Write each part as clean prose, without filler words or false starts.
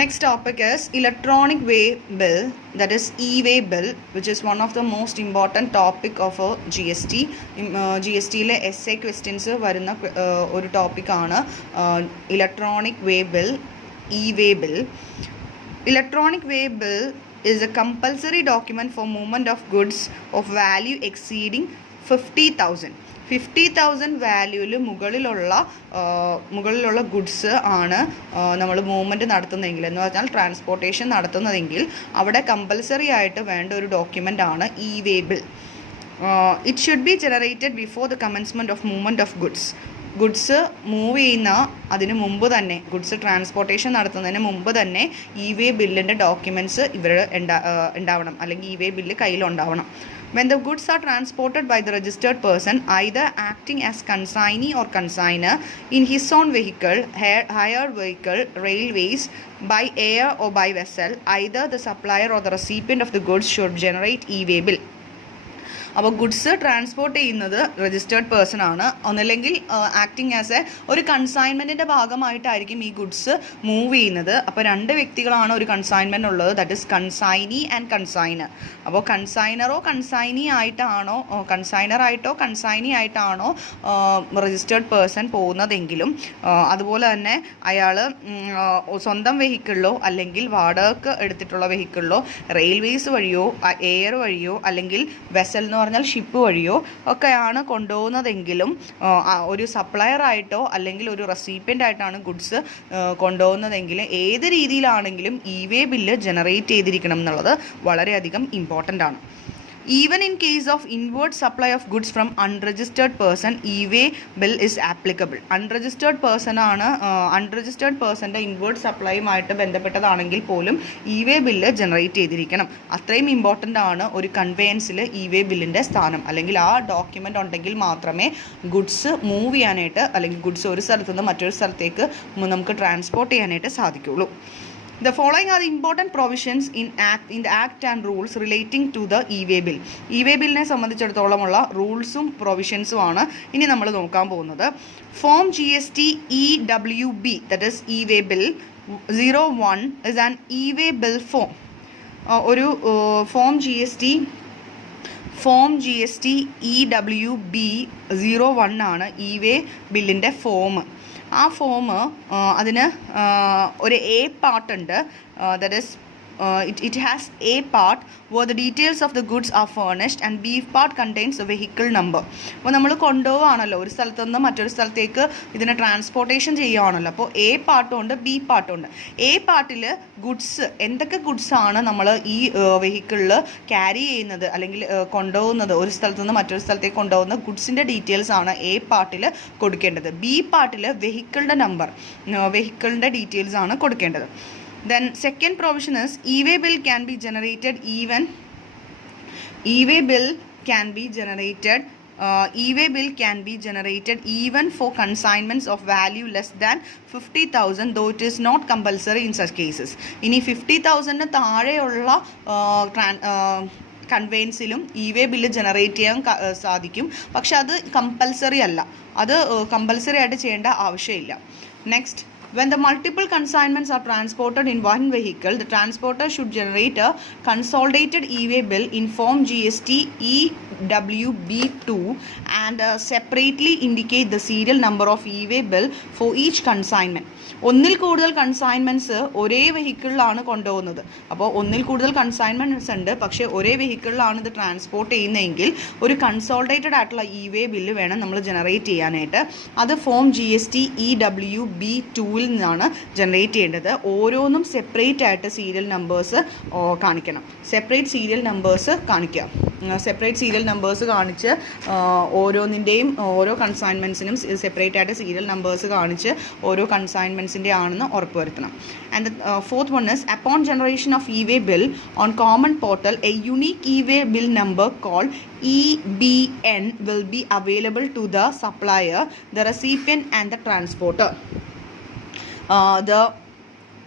Next topic is electronic way bill, that is e-way bill, which is one of the most important topic of a GST. GST-ലെ essay questions വരുന്ന ഒരു ടോപ്പിക്കാണ് electronic way bill, e-way bill. Electronic way bill is a compulsory document for movement of goods of value exceeding 50,000. 50,000 വാല്യൂവിൽ മുകളിലുള്ള goods ആണ് നമ്മൾ movement നടത്തുന്നതെങ്കിൽ, എന്ന് പറഞ്ഞാൽ transportation നടത്തുന്നതെങ്കിൽ അവിടെ compulsory ആയിട്ട് വേണ്ട ഒരു ഡോക്യുമെൻ്റ് ആണ് e way bill. It should be generated before the commencement of movement of goods. Goods move ചെയ്യുന്ന അതിന് മുമ്പ് തന്നെ, ഗുഡ്സ് ട്രാൻസ്പോർട്ടേഷൻ നടത്തുന്നതിന് മുമ്പ് തന്നെ ഇ-വേ ബില്ലിൻ്റെ ഡോക്യുമെൻറ്റ്സ് ഉണ്ടാവണം, അല്ലെങ്കിൽ ഇ-വേ bill കയ്യിലുണ്ടാവണം. When the goods are transported by the registered person, either acting as consignee or consignor in his own vehicle, hired vehicle, railways, by air or by vessel, either the supplier or the recipient of the goods should generate e-way bill. അപ്പോൾ goods transport ചെയ്യുന്നത് registered person ആണ്, ഒന്നല്ലെങ്കിൽ acting as ഒരു കൺസൈൻമെൻറ്റിൻ്റെ ഭാഗമായിട്ടായിരിക്കും ഈ goods move ചെയ്യുന്നത്. അപ്പോൾ രണ്ട് വ്യക്തികളാണ് ഒരു കൺസൈൻമെൻറ്റ് ഉള്ളത്, that is consignee and consignor. അപ്പോൾ കൺസൈനറോ കൺസൈനി ആയിട്ടാണോ, കൺസൈനറായിട്ടോ കൺസൈനി ആയിട്ടാണോ രജിസ്റ്റേർഡ് പേഴ്സൺ പോകുന്നതെങ്കിലും, അതുപോലെ തന്നെ അയാൾ സ്വന്തം വെഹിക്കിളിലോ അല്ലെങ്കിൽ വാടകയ്ക്ക് എടുത്തിട്ടുള്ള വെഹിക്കിളിലോ റെയിൽവേസ് വഴിയോ എയർ വഴിയോ അല്ലെങ്കിൽ വെസൽ എന്ന് പറഞ്ഞാൽ ഷിപ്പ് വഴിയോ ഒക്കെയാണ് കൊണ്ടുപോകുന്നതെങ്കിലും, ഒരു സപ്ലയർ ആയിട്ടോ അല്ലെങ്കിൽ ഒരു റെസിപ്പിയൻ്റ് ആയിട്ടാണ് ഗുഡ്സ് കൊണ്ടുപോകുന്നതെങ്കിൽ ഏത് രീതിയിലാണെങ്കിലും ഇ-വേ ബില്ല് ജനറേറ്റ് ചെയ്തിരിക്കണം എന്നുള്ളത് വളരെയധികം ഇമ്പോർട്ടൻ്റ് ആണ്. Even in case of inward supply of goods from unregistered person, e-way bill is applicable. Unregistered person ആണ്, അൺരജിസ്റ്റേർഡ് പേഴ്സൻ്റെ ഇൻവേർഡ് സപ്ലൈയുമായിട്ട് ബന്ധപ്പെട്ടതാണെങ്കിൽ പോലും ഇ-വേ ബില്ല് ജനറേറ്റ് ചെയ്തിരിക്കണം. അത്രയും ഇമ്പോർട്ടൻ്റ് ആണ് ഒരു കൺവേയൻസിൽ ഇ-വേ ബില്ലിൻ്റെ സ്ഥാനം. അല്ലെങ്കിൽ ആ ഡോക്യുമെൻ്റ് ഉണ്ടെങ്കിൽ മാത്രമേ ഗുഡ്സ് മൂവ് ചെയ്യാനായിട്ട്, അല്ലെങ്കിൽ ഗുഡ്സ് ഒരു സ്ഥലത്തു നിന്ന് മറ്റൊരു സ്ഥലത്തേക്ക് നമുക്ക് ട്രാൻസ്പോർട്ട് ചെയ്യാനായിട്ട് സാധിക്കുകയുള്ളൂ. The following are the important provisions in the Act and rules relating to the e-way bill. E-way ബില്ലിനെ സംബന്ധിച്ചിടത്തോളമുള്ള റൂൾസും പ്രൊവിഷൻസും ആണ് ഇനി നമ്മൾ നോക്കാൻ പോകുന്നത്. Form GST EWB, that is e-way bill 01 is an e-way bill form. ഒരു ഫോം GST EWB 01 ആണ് ഇ-വേ ബില്ലിൻ്റെ form. ആ ഫോം അതിന് ഒരു എ പാർട്ട് ഉണ്ട്, that is it has a part where the details of the goods are furnished and B part contains the vehicle number. അപ്പോൾ നമ്മൾ കൊണ്ടുപോവാണല്ലോ ഒരു സ്ഥലത്ത് നിന്ന് മറ്റൊരു സ്ഥലത്തേക്ക് ഇതിനെ ട്രാൻസ്പോർട്ടേഷൻ ചെയ്യുകയാണല്ലോ. അപ്പോൾ എ പാർട്ടും ഉണ്ട് ബി പാർട്ടും ഉണ്ട്. എ പാർട്ടിൽ ഗുഡ്സ്, എന്തൊക്കെ ഗുഡ്സാണ് നമ്മൾ ഈ വെഹിക്കിളിൽ ക്യാരി ചെയ്യുന്നത് അല്ലെങ്കിൽ കൊണ്ടുപോകുന്നത്, ഒരു സ്ഥലത്ത് നിന്ന് മറ്റൊരു സ്ഥലത്തേക്ക് കൊണ്ടുപോകുന്ന ഗുഡ്സിൻ്റെ ഡീറ്റെയിൽസ് ആണ് എ പാർട്ടിൽ കൊടുക്കേണ്ടത്. ബി പാർട്ടിൽ വെഹിക്കിളിൻ്റെ നമ്പർ, വെഹിക്കിളിൻ്റെ ഡീറ്റെയിൽസ് ആണ് കൊടുക്കേണ്ടത്. Then second provision is e-way bill can be generated even e-way bill can be generated even for consignments of value less than 50,000, though it is not compulsory in such cases. ഇനി 50,000 താഴെയുള്ള കൺവെയൻസിലും ഇ-വേ bill generate ചെയ്യാൻ സാധിക്കും, പക്ഷെ അത് compulsory അല്ല, അത് compulsory ആയിട്ട് ചെയ്യേണ്ട ആവശ്യമില്ല. Next, when the multiple consignments are transported in one vehicle, the transporter should generate a consolidated e-way bill in form GST EWB2 and separately indicate the serial number of e-way bill for each consignment. ഒന്നിൽ കൂടുതൽ കൺസൈൻമെൻറ്റ്സ് ഒരേ വെഹിക്കിളിലാണ് കൊണ്ടുപോകുന്നത്. അപ്പോൾ ഒന്നിൽ കൂടുതൽ കൺസൈൻമെൻറ്റ്സ് ഉണ്ട്, പക്ഷേ ഒരേ വെഹിക്കിളിലാണ് ഇത് ട്രാൻസ്പോർട്ട് ചെയ്യുന്നതെങ്കിൽ ഒരു കൺസോൾട്ടേറ്റഡ് ആയിട്ടുള്ള ഇ-വേ ബില്ല് വേണം നമ്മൾ ജനറേറ്റ് ചെയ്യാനായിട്ട്. അത് ഫോം GST EWB2 നിന്നാണ് ജനറേറ്റ് ചെയ്യേണ്ടത്. ഓരോന്നും സെപ്പറേറ്റ് ആയിട്ട് സീരിയൽ നമ്പേഴ്സ് കാണിക്കണം. സെപ്പറേറ്റ് സീരിയൽ നമ്പേഴ്സ് കാണിച്ച് ഓരോന്നിൻ്റെയും ഓരോ കൺസൈൻമെൻറ്റ്സിനും സെപ്പറേറ്റ് ആയിട്ട് സീരിയൽ നമ്പേഴ്സ് കാണിച്ച് ഓരോ കൺസൈൻമെൻറ്റ്സിൻ്റെ ആണെന്ന് ഉറപ്പുവരുത്തണം. And the fourth one is upon generation of e way ബിll on common portal, a unique e-way bill number called EBN will be available to the supplier, the recipient and the transporter. The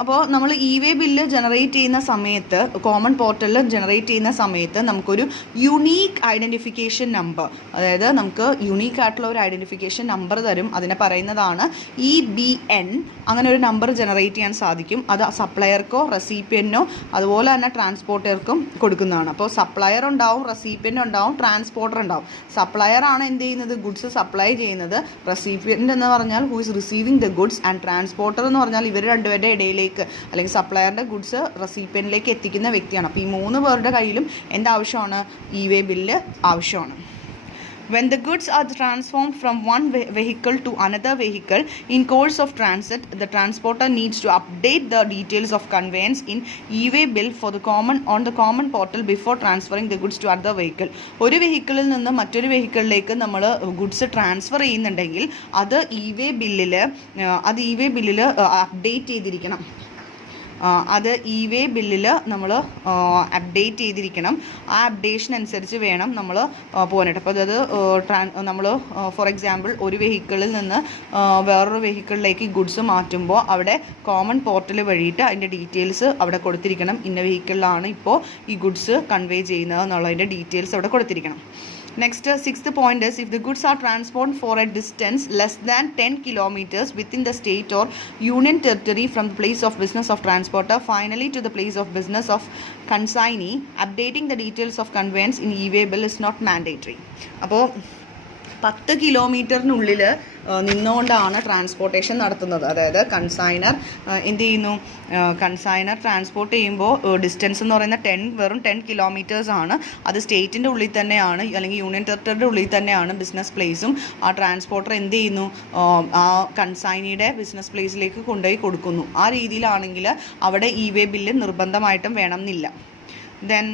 അപ്പോൾ നമ്മൾ വേ bill generate ചെയ്യുന്ന സമയത്ത് common പോർട്ടലിൽ generate ചെയ്യുന്ന സമയത്ത് നമുക്കൊരു unique identification number, അതായത് നമുക്ക് യുണീക്ക് ആയിട്ടുള്ള ഒരു ഐഡൻറ്റിഫിക്കേഷൻ നമ്പർ തരും. അതിനെ പറയുന്നതാണ് EBN. അങ്ങനെ ഒരു നമ്പർ ജനറേറ്റ് ചെയ്യാൻ സാധിക്കും. അത് സപ്ലയർക്കോ റെസിപ്പിയനോ അതുപോലെ തന്നെ ട്രാൻസ്പോർട്ടർക്കും കൊടുക്കുന്നതാണ്. അപ്പോൾ സപ്ലയർ ഉണ്ടാവും, റെസിപ്പിയൻ്റ് ഉണ്ടാവും, ട്രാൻസ്പോർട്ടർ ഉണ്ടാവും. സപ്ലയർ ആണ് എന്ത് ചെയ്യുന്നത്, ഗുഡ്സ് സപ്ലൈ ചെയ്യുന്നത്. റെസിപ്പിയൻ്റ് എന്ന് പറഞ്ഞാൽ who is receiving the goods, and transporter എന്ന് പറഞ്ഞാൽ ഇവർ രണ്ടുപേരുടെ ഇടയിലേക്ക് അല്ലെങ്കിൽ സപ്ലയറിൻ്റെ ഗുഡ്സ് റെസിപ്പിയൻറ്റിലേക്ക് എത്തിക്കുന്ന വ്യക്തിയാണ്. അപ്പോൾ ഈ 3 പേരുടെ കയ്യിലും എന്താവശ്യമാണ്, വേ ബില്ല് ആവശ്യമാണ്. When the goods are transformed from one vehicle to another vehicle in course of transit, the transporter needs to update the details of conveyance in e-way bill for the on the common portal before transferring the goods to other vehicle. ഒരു വെഹിക്കിളിൽ നിന്ന് മറ്റൊരു വെഹിക്കിളിലേക്ക് നമ്മൾ goods transfer ചെയ്യുന്നുണ്ടെങ്കിൽ അത് e-way ബില്ലിൽ update ചെയ്തിരിക്കണം. അത് വേ ബില്ലിൽ നമ്മൾ അപ്ഡേറ്റ് ചെയ്തിരിക്കണം. ആ അപ്ഡേഷൻ അനുസരിച്ച് വേണം നമ്മൾ പോകാനായിട്ട്. അപ്പോൾ അത് നമ്മൾ ഫോർ എക്സാമ്പിൾ ഒരു വെഹിക്കിളിൽ നിന്ന് വേറൊരു വെഹിക്കിളിലേക്ക് ഗുഡ്സ് മാറ്റുമ്പോൾ അവിടെ കോമൺ പോർട്ടൽ വഴിയിട്ട് അതിൻ്റെ ഡീറ്റെയിൽസ് അവിടെ കൊടുത്തിരിക്കണം. ഇന്ന വെഹിക്കിളിലാണ് ഇപ്പോൾ ഈ ഗുഡ്സ് കൺവേ ചെയ്യുന്നത് എന്നുള്ളതിൻ്റെ ഡീറ്റെയിൽസ് അവിടെ കൊടുത്തിരിക്കണം. Next, 6th point is, if the goods are transported for a distance less than 10 kilometers within the state or union territory from the place of business of transporter finally to the place of business of consignee, updating the details of conveyance in e-way bill is not mandatory. അപ്പോൾ 10 കിലോമീറ്ററിനുള്ളിൽ നിന്നുകൊണ്ടാണ് transportation നടത്തുന്നത്. അതായത് consignor എന്ത് ചെയ്യുന്നു, consignor transport ചെയ്യുമ്പോൾ distance എന്ന് പറയുന്ന വെറും 10 കിലോമീറ്റേഴ്സ് ആണ്. അത് സ്റ്റേറ്റിൻ്റെ ഉള്ളിൽ തന്നെയാണ് അല്ലെങ്കിൽ യൂണിയൻ ടെറിട്ടറിയുടെ ഉള്ളിൽ തന്നെയാണ് ബിസിനസ് പ്ലേസും. ആ ട്രാൻസ്പോർട്ടർ എന്ത് ചെയ്യുന്നു, ആ കൺസൈനിയുടെ ബിസിനസ് പ്ലേസിലേക്ക് കൊണ്ടുപോയി കൊടുക്കുന്നു. ആ രീതിയിലാണെങ്കിൽ അവിടെ വേ ബില്ല് നിർബന്ധമായിട്ടും വേണം എന്നില്ല. Then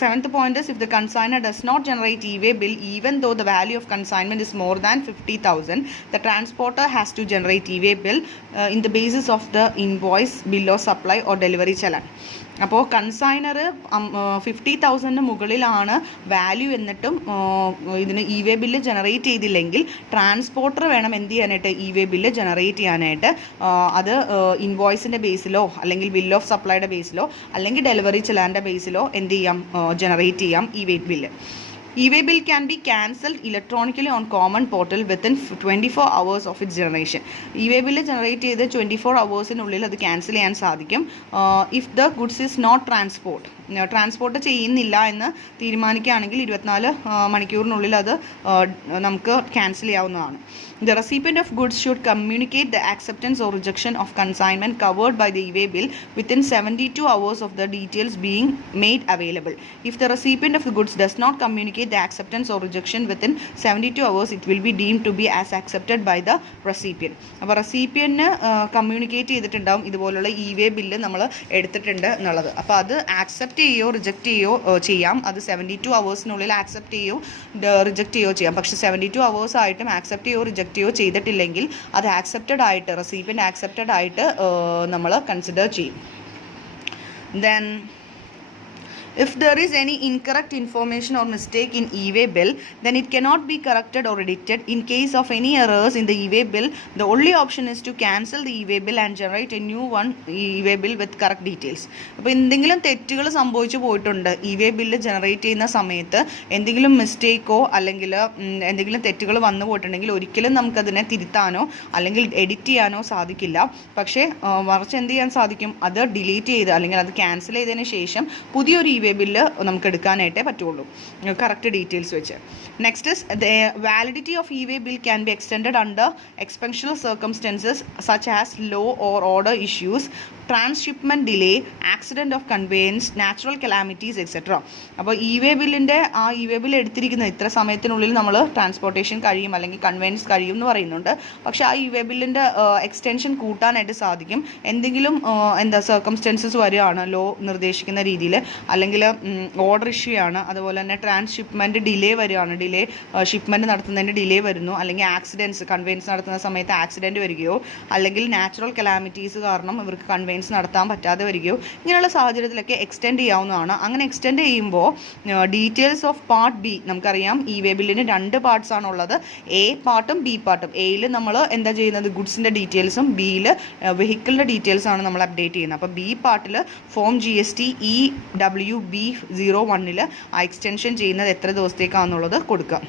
7th point is, if the consignor does not generate e-way bill even though the value of consignment is more than 50,000, the transporter has to generate e-way bill in the basis of the invoice, bill of supply or delivery challan. അപ്പോൾ consignor 50,000 മുകളിലാണ് value എന്നിട്ടും ഇതിന് വേ bill generate ചെയ്തില്ലെങ്കിൽ transporter വേണം എന്ത് ചെയ്യാനായിട്ട്, വേ bill generate ചെയ്യാനായിട്ട്. അത് ഇൻവോയ്സിൻ്റെ ബേസിലോ അല്ലെങ്കിൽ ബിൽ ഓഫ് സപ്ലൈയുടെ ബേസിലോ അല്ലെങ്കിൽ ഡെലിവറി ചെലാൻ്റെ ബേസിലോ എന്ത് ചെയ്യാം, ജനറേറ്റ് ചെയ്യാം വേ bill. e-way bill can be cancelled electronically on common portal within 24 hours of its generation. e-way bill generate ചെയ്ത് 24 ഹവേഴ്സിനുള്ളിൽ അത് ക്യാൻസൽ ചെയ്യാൻ സാധിക്കും. If the goods is not transport ചെയ്യുന്നില്ല എന്ന് തീരുമാനിക്കുകയാണെങ്കിൽ 24 മണിക്കൂറിനുള്ളിൽ അത് നമുക്ക് ക്യാൻസൽ ചെയ്യാവുന്നതാണ്. The recipient of goods should communicate the acceptance or rejection of consignment covered by the e-way bill within 72 hours of the details being made available. If the recipient of the goods does not communicate the acceptance or rejection within 72 hours, it will be deemed to be as accepted by the recipient. അപ്പോൾ റെസിപ്പിയൻറ്റിന് communicate ചെയ്തിട്ടുണ്ടാവും ഇതുപോലുള്ള വേ bill നമ്മൾ എടുത്തിട്ടുണ്ട് എന്നുള്ളത്. അപ്പോൾ അത് accept ചെയ്യുകയോ reject ചെയ്യുകയോ ചെയ്യാം. അത് 72 ഹവേഴ്സിനുള്ളിൽ ആക്സെപ്റ്റ് ചെയ്യുകയോ റിജക്റ്റ് ചെയ്യുകയോ ചെയ്യാം. പക്ഷേ 72 ഹവേഴ്സ് ആയിട്ടും ആക്സെപ്റ്റ് ചെയ്യുകയോ റിജക്റ്റ് ചെയ്യുകയോ ചെയ്തിട്ടില്ലെങ്കിൽ അത് ആക്സെപ്റ്റഡ് ആയിട്ട്, റെസിപ്പിയൻറ്റ് ആക്സെപ്റ്റഡ് ആയിട്ട് നമ്മൾ കൺസിഡർ ചെയ്യും. Then if there is any incorrect information or mistake in e-way bill, then it cannot be corrected or edited. In case of any errors in the e-way bill, the only option is to cancel the e-way bill and generate a new one e-way bill with correct details. അപ്പോൾ എന്തെങ്കിലും തെറ്റുകൾ സംഭവിച്ചു പോയിട്ടുണ്ട് വേ bill generate ചെയ്യുന്ന സമയത്ത്, എന്തെങ്കിലും മിസ്റ്റേക്കോ അല്ലെങ്കിൽ എന്തെങ്കിലും തെറ്റുകൾ വന്നു പോയിട്ടുണ്ടെങ്കിൽ ഒരിക്കലും നമുക്കതിനെ തിരുത്താനോ അല്ലെങ്കിൽ എഡിറ്റ് ചെയ്യാനോ സാധിക്കില്ല. പക്ഷേ മറിച്ച് എന്ത് ചെയ്യാൻ സാധിക്കും, അത് ഡിലീറ്റ് ചെയ്ത് അല്ലെങ്കിൽ അത് ക്യാൻസൽ ചെയ്തതിന് ശേഷം പുതിയൊരു വേ ബില്ല് നമുക്ക് എടുക്കാനായിട്ടേ പറ്റുള്ളൂ കറക്റ്റ് ഡീറ്റെയിൽസ് വെച്ച്. Next is the validity of way bill can be extended under exceptional circumstances such as law or order issues, transhipment delay, accident of conveyance, natural calamities etcetera. അപ്പോൾ way ബില്ലിൻ്റെ way bill എടുത്തിരിക്കുന്ന ഇത്ര സമയത്തിനുള്ളിൽ നമ്മൾ transportation കഴിയും അല്ലെങ്കിൽ conveyance കഴിയും എന്ന് പറയുന്നുണ്ട്. പക്ഷേ ആ വേ ബില്ലിൻ്റെ എക്സ്റ്റൻഷൻ കൂട്ടാനായിട്ട് സാധിക്കും. എന്തെങ്കിലും സർക്കംസ്റ്റൻസസ് വരികയാണ് ലോ നിർദ്ദേശിക്കുന്ന രീതിയിൽ അല്ലെങ്കിൽ അല്ലെങ്കിൽ ഓർഡർ ഇഷ്യൂ ആണ്, അതുപോലെ തന്നെ ട്രാൻസ്ഷിപ്മെൻറ്റ് ഡിലേ വരികയാണ്, ഷിപ്മെൻറ്റ് നടത്തുന്നതിന് ഡിലേ വരുന്നു, അല്ലെങ്കിൽ ആക്സിഡൻസ് കൺവെയൻസ് നടത്തുന്ന സമയത്ത് ആക്സിഡൻറ്റ് വരികയോ അല്ലെങ്കിൽ നാച്ചുറൽ കലാമിറ്റീസ് കാരണം ഇവർക്ക് കൺവെയൻസ് നടത്താൻ പറ്റാതെ വരികയോ ഇങ്ങനെയുള്ള സാഹചര്യത്തിലൊക്കെ എക്സ്റ്റെൻഡ് ചെയ്യാവുന്നതാണ്. അങ്ങനെ എക്സ്റ്റെൻഡ് ചെയ്യുമ്പോൾ ഡീറ്റെയിൽസ് ഓഫ് പാർട്ട് ബി, നമുക്കറിയാം ഈ വേ ബില്ലിന് 2 പാർട്സ് ആണുള്ളത്, എ പാർട്ടും ബി പാർട്ടും. എയിൽ നമ്മൾ എന്താ ചെയ്യുന്നത്, ഗുഡ്സിൻ്റെ ഡീറ്റെയിൽസും, ബിയിൽ വെഹിക്കിളിൻ്റെ ഡീറ്റെയിൽസ് ആണ് നമ്മൾ അപ്ഡേറ്റ് ചെയ്യുന്നത്. അപ്പോൾ ബി പാർട്ടിൽ ഫോം GST EWB01 ആ എക്സ്റ്റൻഷൻ ചെയ്യുന്നത് എത്ര ദിവസത്തേക്കാണെന്നുള്ളത് കൊടുക്കുക.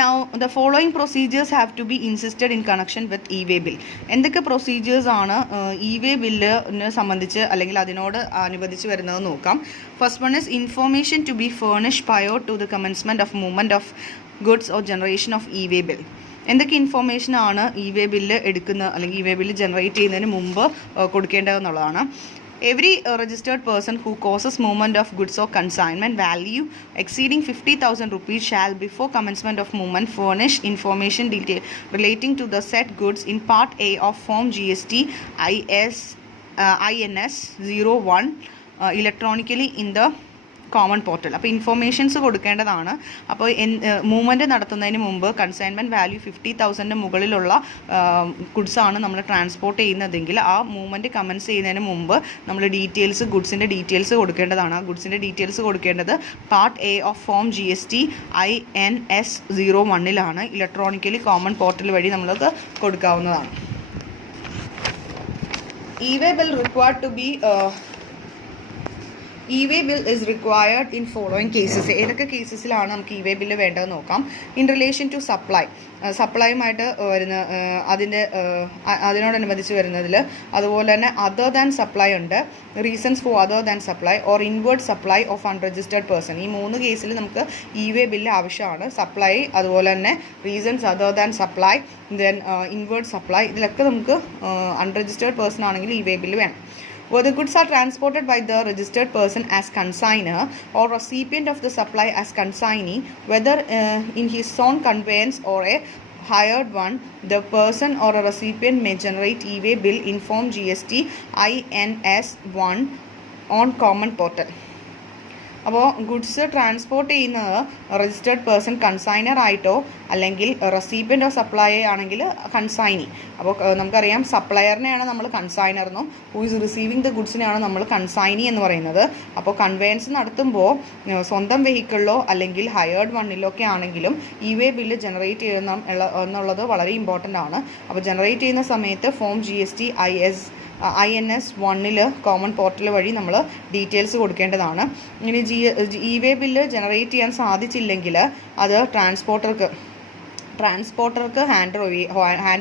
Now the following procedures have to be insisted in connection with e-way bill. എന്തൊക്കെ പ്രൊസീജിയേഴ്സ് ആണ് e-way ബില്ലിനെ സംബന്ധിച്ച് അല്ലെങ്കിൽ അതിനോട് അനുബന്ധിച്ച് വരുന്നത് നോക്കാം. First one is information to be furnished prior to the commencement of movement of goods or generation of e-way bill. എന്തൊക്കെ ഇൻഫോർമേഷൻ ആണ് e-way ബില്ല് എടുക്കുന്ന അല്ലെങ്കിൽ e-way ബില്ല് ജനറേറ്റ് ചെയ്യുന്നതിന് മുമ്പ് കൊടുക്കേണ്ടതെന്നുള്ളതാണ്. Every registered person who causes movement of goods or consignment value exceeding 50,000 rupees shall before commencement of movement furnish information detail relating to the said goods in part A of form GST INS 01 electronically in the common portal. അപ്പോൾ informations കൊടുക്കേണ്ടതാണ്. അപ്പോൾ movement നടത്തുന്നതിന് മുമ്പ് consignment value 50,000 മുകളിലുള്ള ഗുഡ്സാണ് നമ്മൾ transport ചെയ്യുന്നതെങ്കിൽ ആ movement comments ചെയ്യുന്നതിന് മുമ്പ് നമ്മൾ ഗുഡ്സിൻ്റെ ഡീറ്റെയിൽസ് കൊടുക്കേണ്ടതാണ്. ആ ഗുഡ്സിൻ്റെ ഡീറ്റെയിൽസ് കൊടുക്കേണ്ടത് part A of form GST INS 01 electronically common portal വഴി നമ്മൾക്ക് കൊടുക്കാവുന്നതാണ്. e-way bill required to be e-way bill is required in following cases. ഏതൊക്കെ കേസസിലാണ് നമുക്ക് e-way bill വേണ്ടതെന്ന് നോക്കാം. ഇൻ റിലേഷൻ ടു സപ്ലൈയുമായിട്ട് വരുന്ന അതിനോടനുബന്ധിച്ച് വരുന്നതിൽ, അതുപോലെ തന്നെ അതർ ദാൻ സപ്ലൈ ഉണ്ട്, reasons for other than supply or inward supply of unregistered person. ഈ 3 കേസിൽ നമുക്ക് e-way bill ആവശ്യമാണ്. സപ്ലൈ, അതുപോലെ തന്നെ reasons other than supply, then inward supply, ഇതിലൊക്കെ നമുക്ക് അൺരജിസ്റ്റേർഡ് പേഴ്സൺ ആണെങ്കിൽ e-way bill വേണം. Where the goods are transported by the registered person as consignor or recipient of the supply as consignee, whether in his own conveyance or a hired one, the person or a recipient may generate e-way bill in form GST INS 1 on common portal. അപ്പോൾ goods transport ചെയ്യുന്നത് registered person consignor ആയിട്ടോ അല്ലെങ്കിൽ recipient of supply ആണെങ്കിൽ consignee. അപ്പോൾ നമുക്കറിയാം സപ്ലയറിനെയാണ് നമ്മൾ consignor എന്നും who is receiving the ഗുഡ്സിനെയാണ് നമ്മൾ കൺസൈനി എന്ന് പറയുന്നത്. അപ്പോൾ കൺവെയൻസ് നടത്തുമ്പോൾ സ്വന്തം വെഹിക്കിളിലോ അല്ലെങ്കിൽ ഹയേർഡ് വണ്ണിലോ ഒക്കെ ആണെങ്കിലും e-way ബില്ല് ജനറേറ്റ് ചെയ്യുന്ന എന്നുള്ളത് വളരെ ഇമ്പോർട്ടൻ്റ് ആണ്. അപ്പോൾ ജനറേറ്റ് ചെയ്യുന്ന സമയത്ത് form GST INS 1 common portal വഴി നമ്മൾ ഡീറ്റെയിൽസ് കൊടുക്കേണ്ടതാണ്. ഇനി e-way ബില്ല് ജനറേറ്റ് ചെയ്യാൻ സാധിച്ചില്ലെങ്കിൽ അത് ട്രാൻസ്പോർട്ടർക്ക് ഹാൻഡ്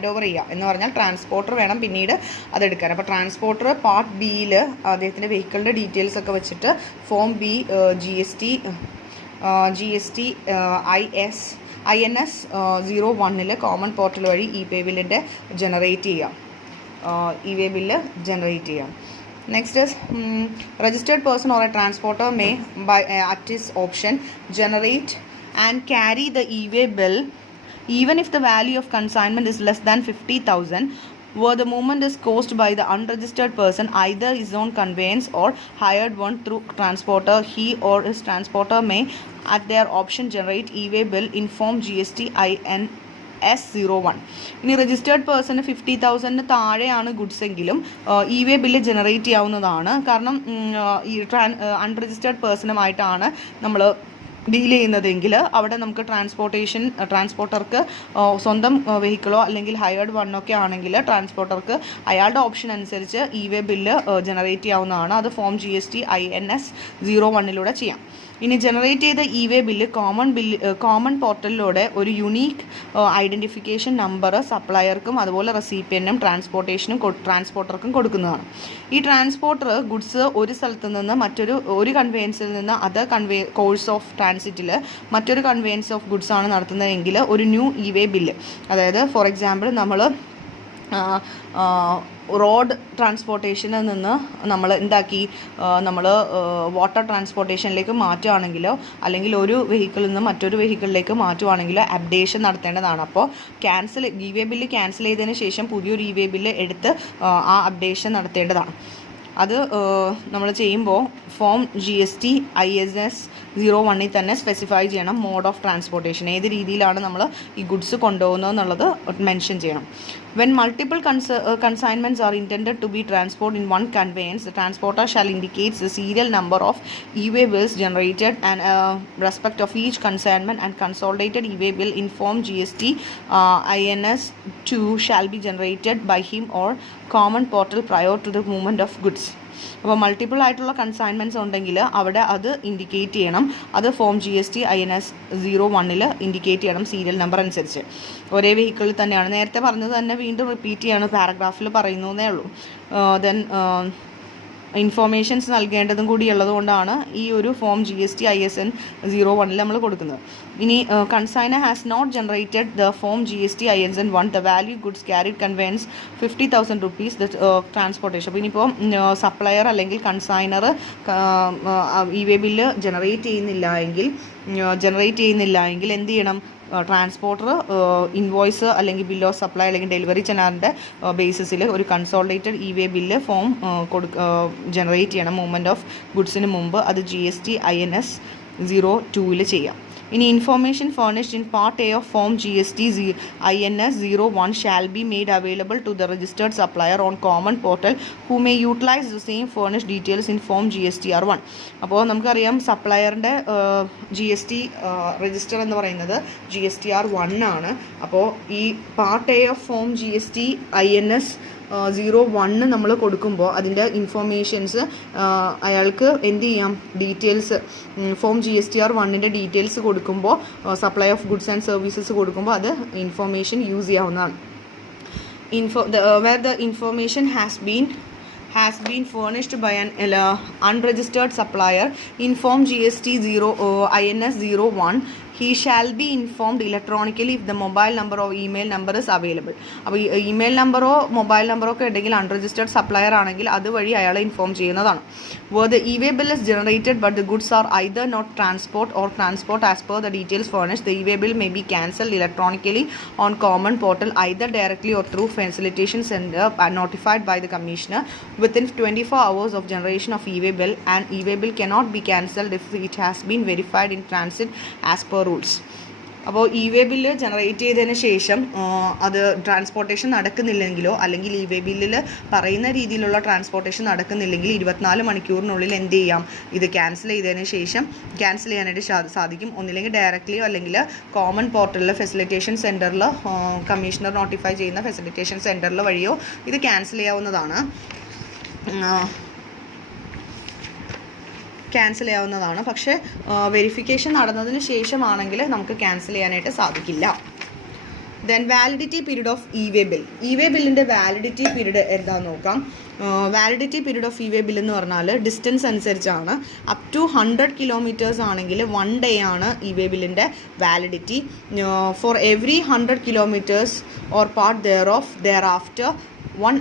ഓവർ ചെയ്യുക എന്ന് പറഞ്ഞാൽ ട്രാൻസ്പോർട്ടർ വേണം പിന്നീട് അതെടുക്കാൻ. അപ്പോൾ ട്രാൻസ്പോർട്ടർ പാർട്ട് ബിയിൽ അദ്ദേഹത്തിൻ്റെ വെഹിക്കിളിൻ്റെ ഡീറ്റെയിൽസ് ഒക്കെ വെച്ചിട്ട് form B GST INS 01 common portal വഴി e-way ബില്ലിൻ്റെ ജനറേറ്റ് ചെയ്യാം, e-way ബില്ല് ജനറേറ്റ് ചെയ്യാം. Next is registered person or a transporter may by at his option generate and carry the e-way bill even if the value of consignment is less than 50,000 where the movement is caused by the unregistered person, either his own conveyance or hired one through transporter. He or his transporter may at their option generate e-way bill in form GST INS 01. ഇനി registered person 50,000 താഴെയാണ് goods എങ്കിലും e-way bill generate ചെയ്യാവുന്നതാണ്. കാരണം ഈ unregistered പേഴ്സണുമായിട്ടാണ് നമ്മൾ deal ചെയ്യുന്നതെങ്കിൽ അവിടെ നമുക്ക് ട്രാൻസ്പോർട്ടർക്ക് സ്വന്തം വെഹിക്കിളോ അല്ലെങ്കിൽ ഹയേർഡ് വണ്ണൊക്കെ ആണെങ്കിൽ ട്രാൻസ്പോർട്ടർക്ക് അയാളുടെ ഓപ്ഷൻ അനുസരിച്ച് e-way ബില്ല് ജനറേറ്റ് ചെയ്യാവുന്നതാണ്. അത് ഫോം GST INS 01 ചെയ്യാം. ഇനി ജനറേറ്റ് ചെയ്ത e-way ബില്ല് കോമൺ പോർട്ടലിലൂടെ ഒരു യുണീക്ക് ഐഡൻറ്റിഫിക്കേഷൻ നമ്പർ സപ്ലയർക്കും അതുപോലെ റെസിപ്പിയൻറ്റും ട്രാൻസ്പോർട്ടർക്കും കൊടുക്കുന്നതാണ്. ഈ ട്രാൻസ്പോർട്ടർ ഗുഡ്സ് ഒരു സ്ഥലത്ത് നിന്ന് ഒരു കൺവെയൻസിൽ നിന്ന് അതർ കോഴ്സ് ഓഫ് ട്രാൻസിറ്റിൽ മറ്റൊരു കൺവെയൻസ് ഓഫ് ഗുഡ്സ് ആണ് നടത്തുന്നതെങ്കിൽ ഒരു ന്യൂ e-way ബില്ല്, അതായത് ഫോർ എക്സാമ്പിൾ നമ്മൾ റോഡ് ട്രാൻസ്പോർട്ടേഷനിൽ നിന്ന് നമ്മൾ നമ്മൾ വാട്ടർ ട്രാൻസ്പോർട്ടേഷനിലേക്ക് മാറ്റുകയാണെങ്കിലോ അല്ലെങ്കിൽ ഒരു വെഹിക്കിളിൽ നിന്ന് മറ്റൊരു വെഹിക്കിളിലേക്ക് മാറ്റുകയാണെങ്കിലോ അപ്ഡേഷൻ നടത്തേണ്ടതാണ്. അപ്പോൾ e-way ബില്ല് ക്യാൻസൽ ചെയ്തതിന് ശേഷം പുതിയൊരു e-way ബില്ല് എടുത്ത് ആ അപ്ഡേഷൻ നടത്തേണ്ടതാണ്. അത് നമ്മൾ ചെയ്യുമ്പോൾ ഫോം GST-INS 01 തന്നെ സ്പെസിഫൈ ചെയ്യണം മോഡ് ഓഫ് ട്രാൻസ്പോർട്ടേഷൻ, ഏത് രീതിയിലാണ് നമ്മൾ ഈ ഗുഡ്സ് കൊണ്ടുപോകുന്നത് എന്നുള്ളത് മെൻഷൻ ചെയ്യണം. When multiple consignments are intended to be transported in one conveyance, the transporter shall indicate the serial number of e-way bills generated and respect of each consignment, and consolidated e-way bill in form GST-INS 2 shall be generated by him or common portal prior to the movement of goods. അപ്പോൾ multiple ആയിട്ടുള്ള കൺസൈൻമെൻറ്റ്സ് ഉണ്ടെങ്കിൽ അവിടെ അത് indicate ചെയ്യണം. അത് form GST-INS 01 indicate ചെയ്യണം serial number അനുസരിച്ച്. ഒരേ വെഹിക്കിളിൽ തന്നെയാണ്. നേരത്തെ പറഞ്ഞത് തന്നെ വീണ്ടും റിപ്പീറ്റ് ചെയ്യാണ്, പാരഗ്രാഫിൽ പറയുന്നതേ ഉള്ളൂ. ദെൻ ഇൻഫോർമേഷൻസ് നൽകേണ്ടതും കൂടി ഉള്ളതുകൊണ്ടാണ് ഈ ഒരു ഫോം GST-ISN 01 നമ്മൾ കൊടുക്കുന്നത്. ഇനി consignor has not generated the form GST-ISN 1 the value goods carried conveyance 50,000 rupees the transportation. അപ്പോൾ ഇനിയിപ്പോൾ സപ്ലയർ അല്ലെങ്കിൽ കൺസൈനർ e-way ബില്ല് ജനറേറ്റ് ചെയ്യുന്നില്ല എങ്കിൽ എന്ത് ചെയ്യണം? ട്രാൻസ്പോർട്ടർ ഇൻവോയ്സ് അല്ലെങ്കിൽ ബിൽ ഓഫ് സപ്ലൈ അല്ലെങ്കിൽ ഡെലിവറി ചാനലിൻ്റെ ബേസിസിൽ ഒരു consolidated e-way bill form generate ചെയ്യണം മൂവ്മെൻറ്റ് ഓഫ് ഗുഡ്സിന് മുമ്പ്. അത് GST-INS 02 ചെയ്യാം. ഇനി information furnished in part A of form GST-INS 01 shall be made available to the registered supplier on common portal who may utilise the same furnished details in form GSTR1. അപ്പോൾ നമുക്കറിയാം സപ്ലയറിൻ്റെ GST register എന്ന് പറയുന്നത് GSTR1 ആണ്. അപ്പോൾ ഈ part A of form GST-INS 01 നമ്മൾ കൊടുക്കുമ്പോൾ അതിൻ്റെ ഇൻഫോർമേഷൻസ് അയാൾക്ക് എന്ത് ചെയ്യാം? ഡീറ്റെയിൽസ് ഫോം GSTR1 ഡീറ്റെയിൽസ് കൊടുക്കുമ്പോൾ supply of goods and services കൊടുക്കുമ്പോൾ അത് ഇൻഫോർമേഷൻ യൂസ് ചെയ്യാവുന്നതാണ്. Where the information has been furnished by an unregistered supplier in form GST-INS 01, he shall be informed electronically if the mobile number or email number is available. അപ്പോൾ email നമ്പറോ mobile നമ്പറോ ഒക്കെ ഉണ്ടെങ്കിൽ unregistered supplier ആണെങ്കിൽ അതുവഴി അയാളെ inform ചെയ്യുന്നതാണ്. Where the e-way bill is generated but the goods are either not transport as per the details furnished, the e-way bill may be cancelled electronically on common portal either directly or through facilitation center and notified by the commissioner within 24 hours of generation of e-way bill, and e-way bill cannot be cancelled if it has been verified in transit as per rules. അപ്പോൾ e-way bill generate ചെയ്തതിന് ശേഷം അത് transportation നടക്കുന്നില്ലെങ്കിലോ അല്ലെങ്കിൽ e-way ബില്ലിൽ പറയുന്ന രീതിയിലുള്ള transportation നടക്കുന്നില്ലെങ്കിൽ 24 മണിക്കൂറിനുള്ളിൽ എന്ത് ചെയ്യാം? ഇത് ക്യാൻസൽ ചെയ്തതിന് ശേഷം ക്യാൻസൽ ചെയ്യാനായിട്ട് സാധിക്കും. ഒന്നില്ലെങ്കിൽ ഡയറക്റ്റ്ലിയോ അല്ലെങ്കിൽ കോമൺ പോർട്ടലിൽ ഫെസിലിറ്റേഷൻ സെൻറ്ററിൽ കമ്മീഷണർ നോട്ടിഫൈ ചെയ്യുന്ന ഫെസിലിറ്റേഷൻ സെൻറ്ററിൽ വഴിയോ ഇത് ക്യാൻസൽ ചെയ്യാവുന്നതാണ്. പക്ഷേ വെരിഫിക്കേഷൻ നടന്നതിന് ശേഷമാണെങ്കിൽ നമുക്ക് ക്യാൻസൽ ചെയ്യാനായിട്ട് സാധിക്കില്ല. Then validity period of e-way bill. e-way ബില്ലിൻ്റെ വാലിഡിറ്റി പീരീഡ് എന്താണെന്ന് നോക്കാം. Validity period of e-way bill എന്ന് പറഞ്ഞാൽ ഡിസ്റ്റൻസ് അനുസരിച്ചാണ്. അപ് ടു 100 കിലോമീറ്റേഴ്സ് ആണെങ്കിൽ 1 day ആണ് e-way ബില്ലിൻ്റെ വാലിഡിറ്റി. For every 100 kilometres or part thereafter one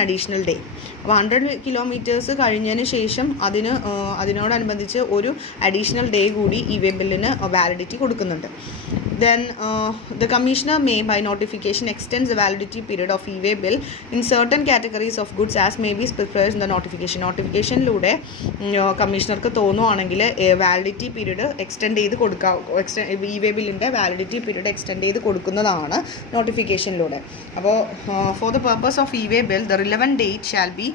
additional day. അപ്പോൾ 100 കിലോമീറ്റേഴ്സ് കഴിഞ്ഞതിന് ശേഷം അതിനോടനുബന്ധിച്ച് ഒരു അഡീഷണൽ ഡേ കൂടി e-way ബില്ലിന് വാലിഡിറ്റി കൊടുക്കുന്നുണ്ട്. Then the commissioner may by notification extends the validity period of e-way bill in certain categories of goods as may be specified in the notification. നോട്ടിഫിക്കേഷനിലൂടെ കമ്മീഷണർക്ക് തോന്നുവാണെങ്കിൽ validity period extend ചെയ്ത് e-way ബില്ലിൻ്റെ validity period extend ചെയ്ത് കൊടുക്കുന്നതാണ് നോട്ടിഫിക്കേഷനിലൂടെ. അപ്പോൾ for the purpose of e-way bill the relevant date shall be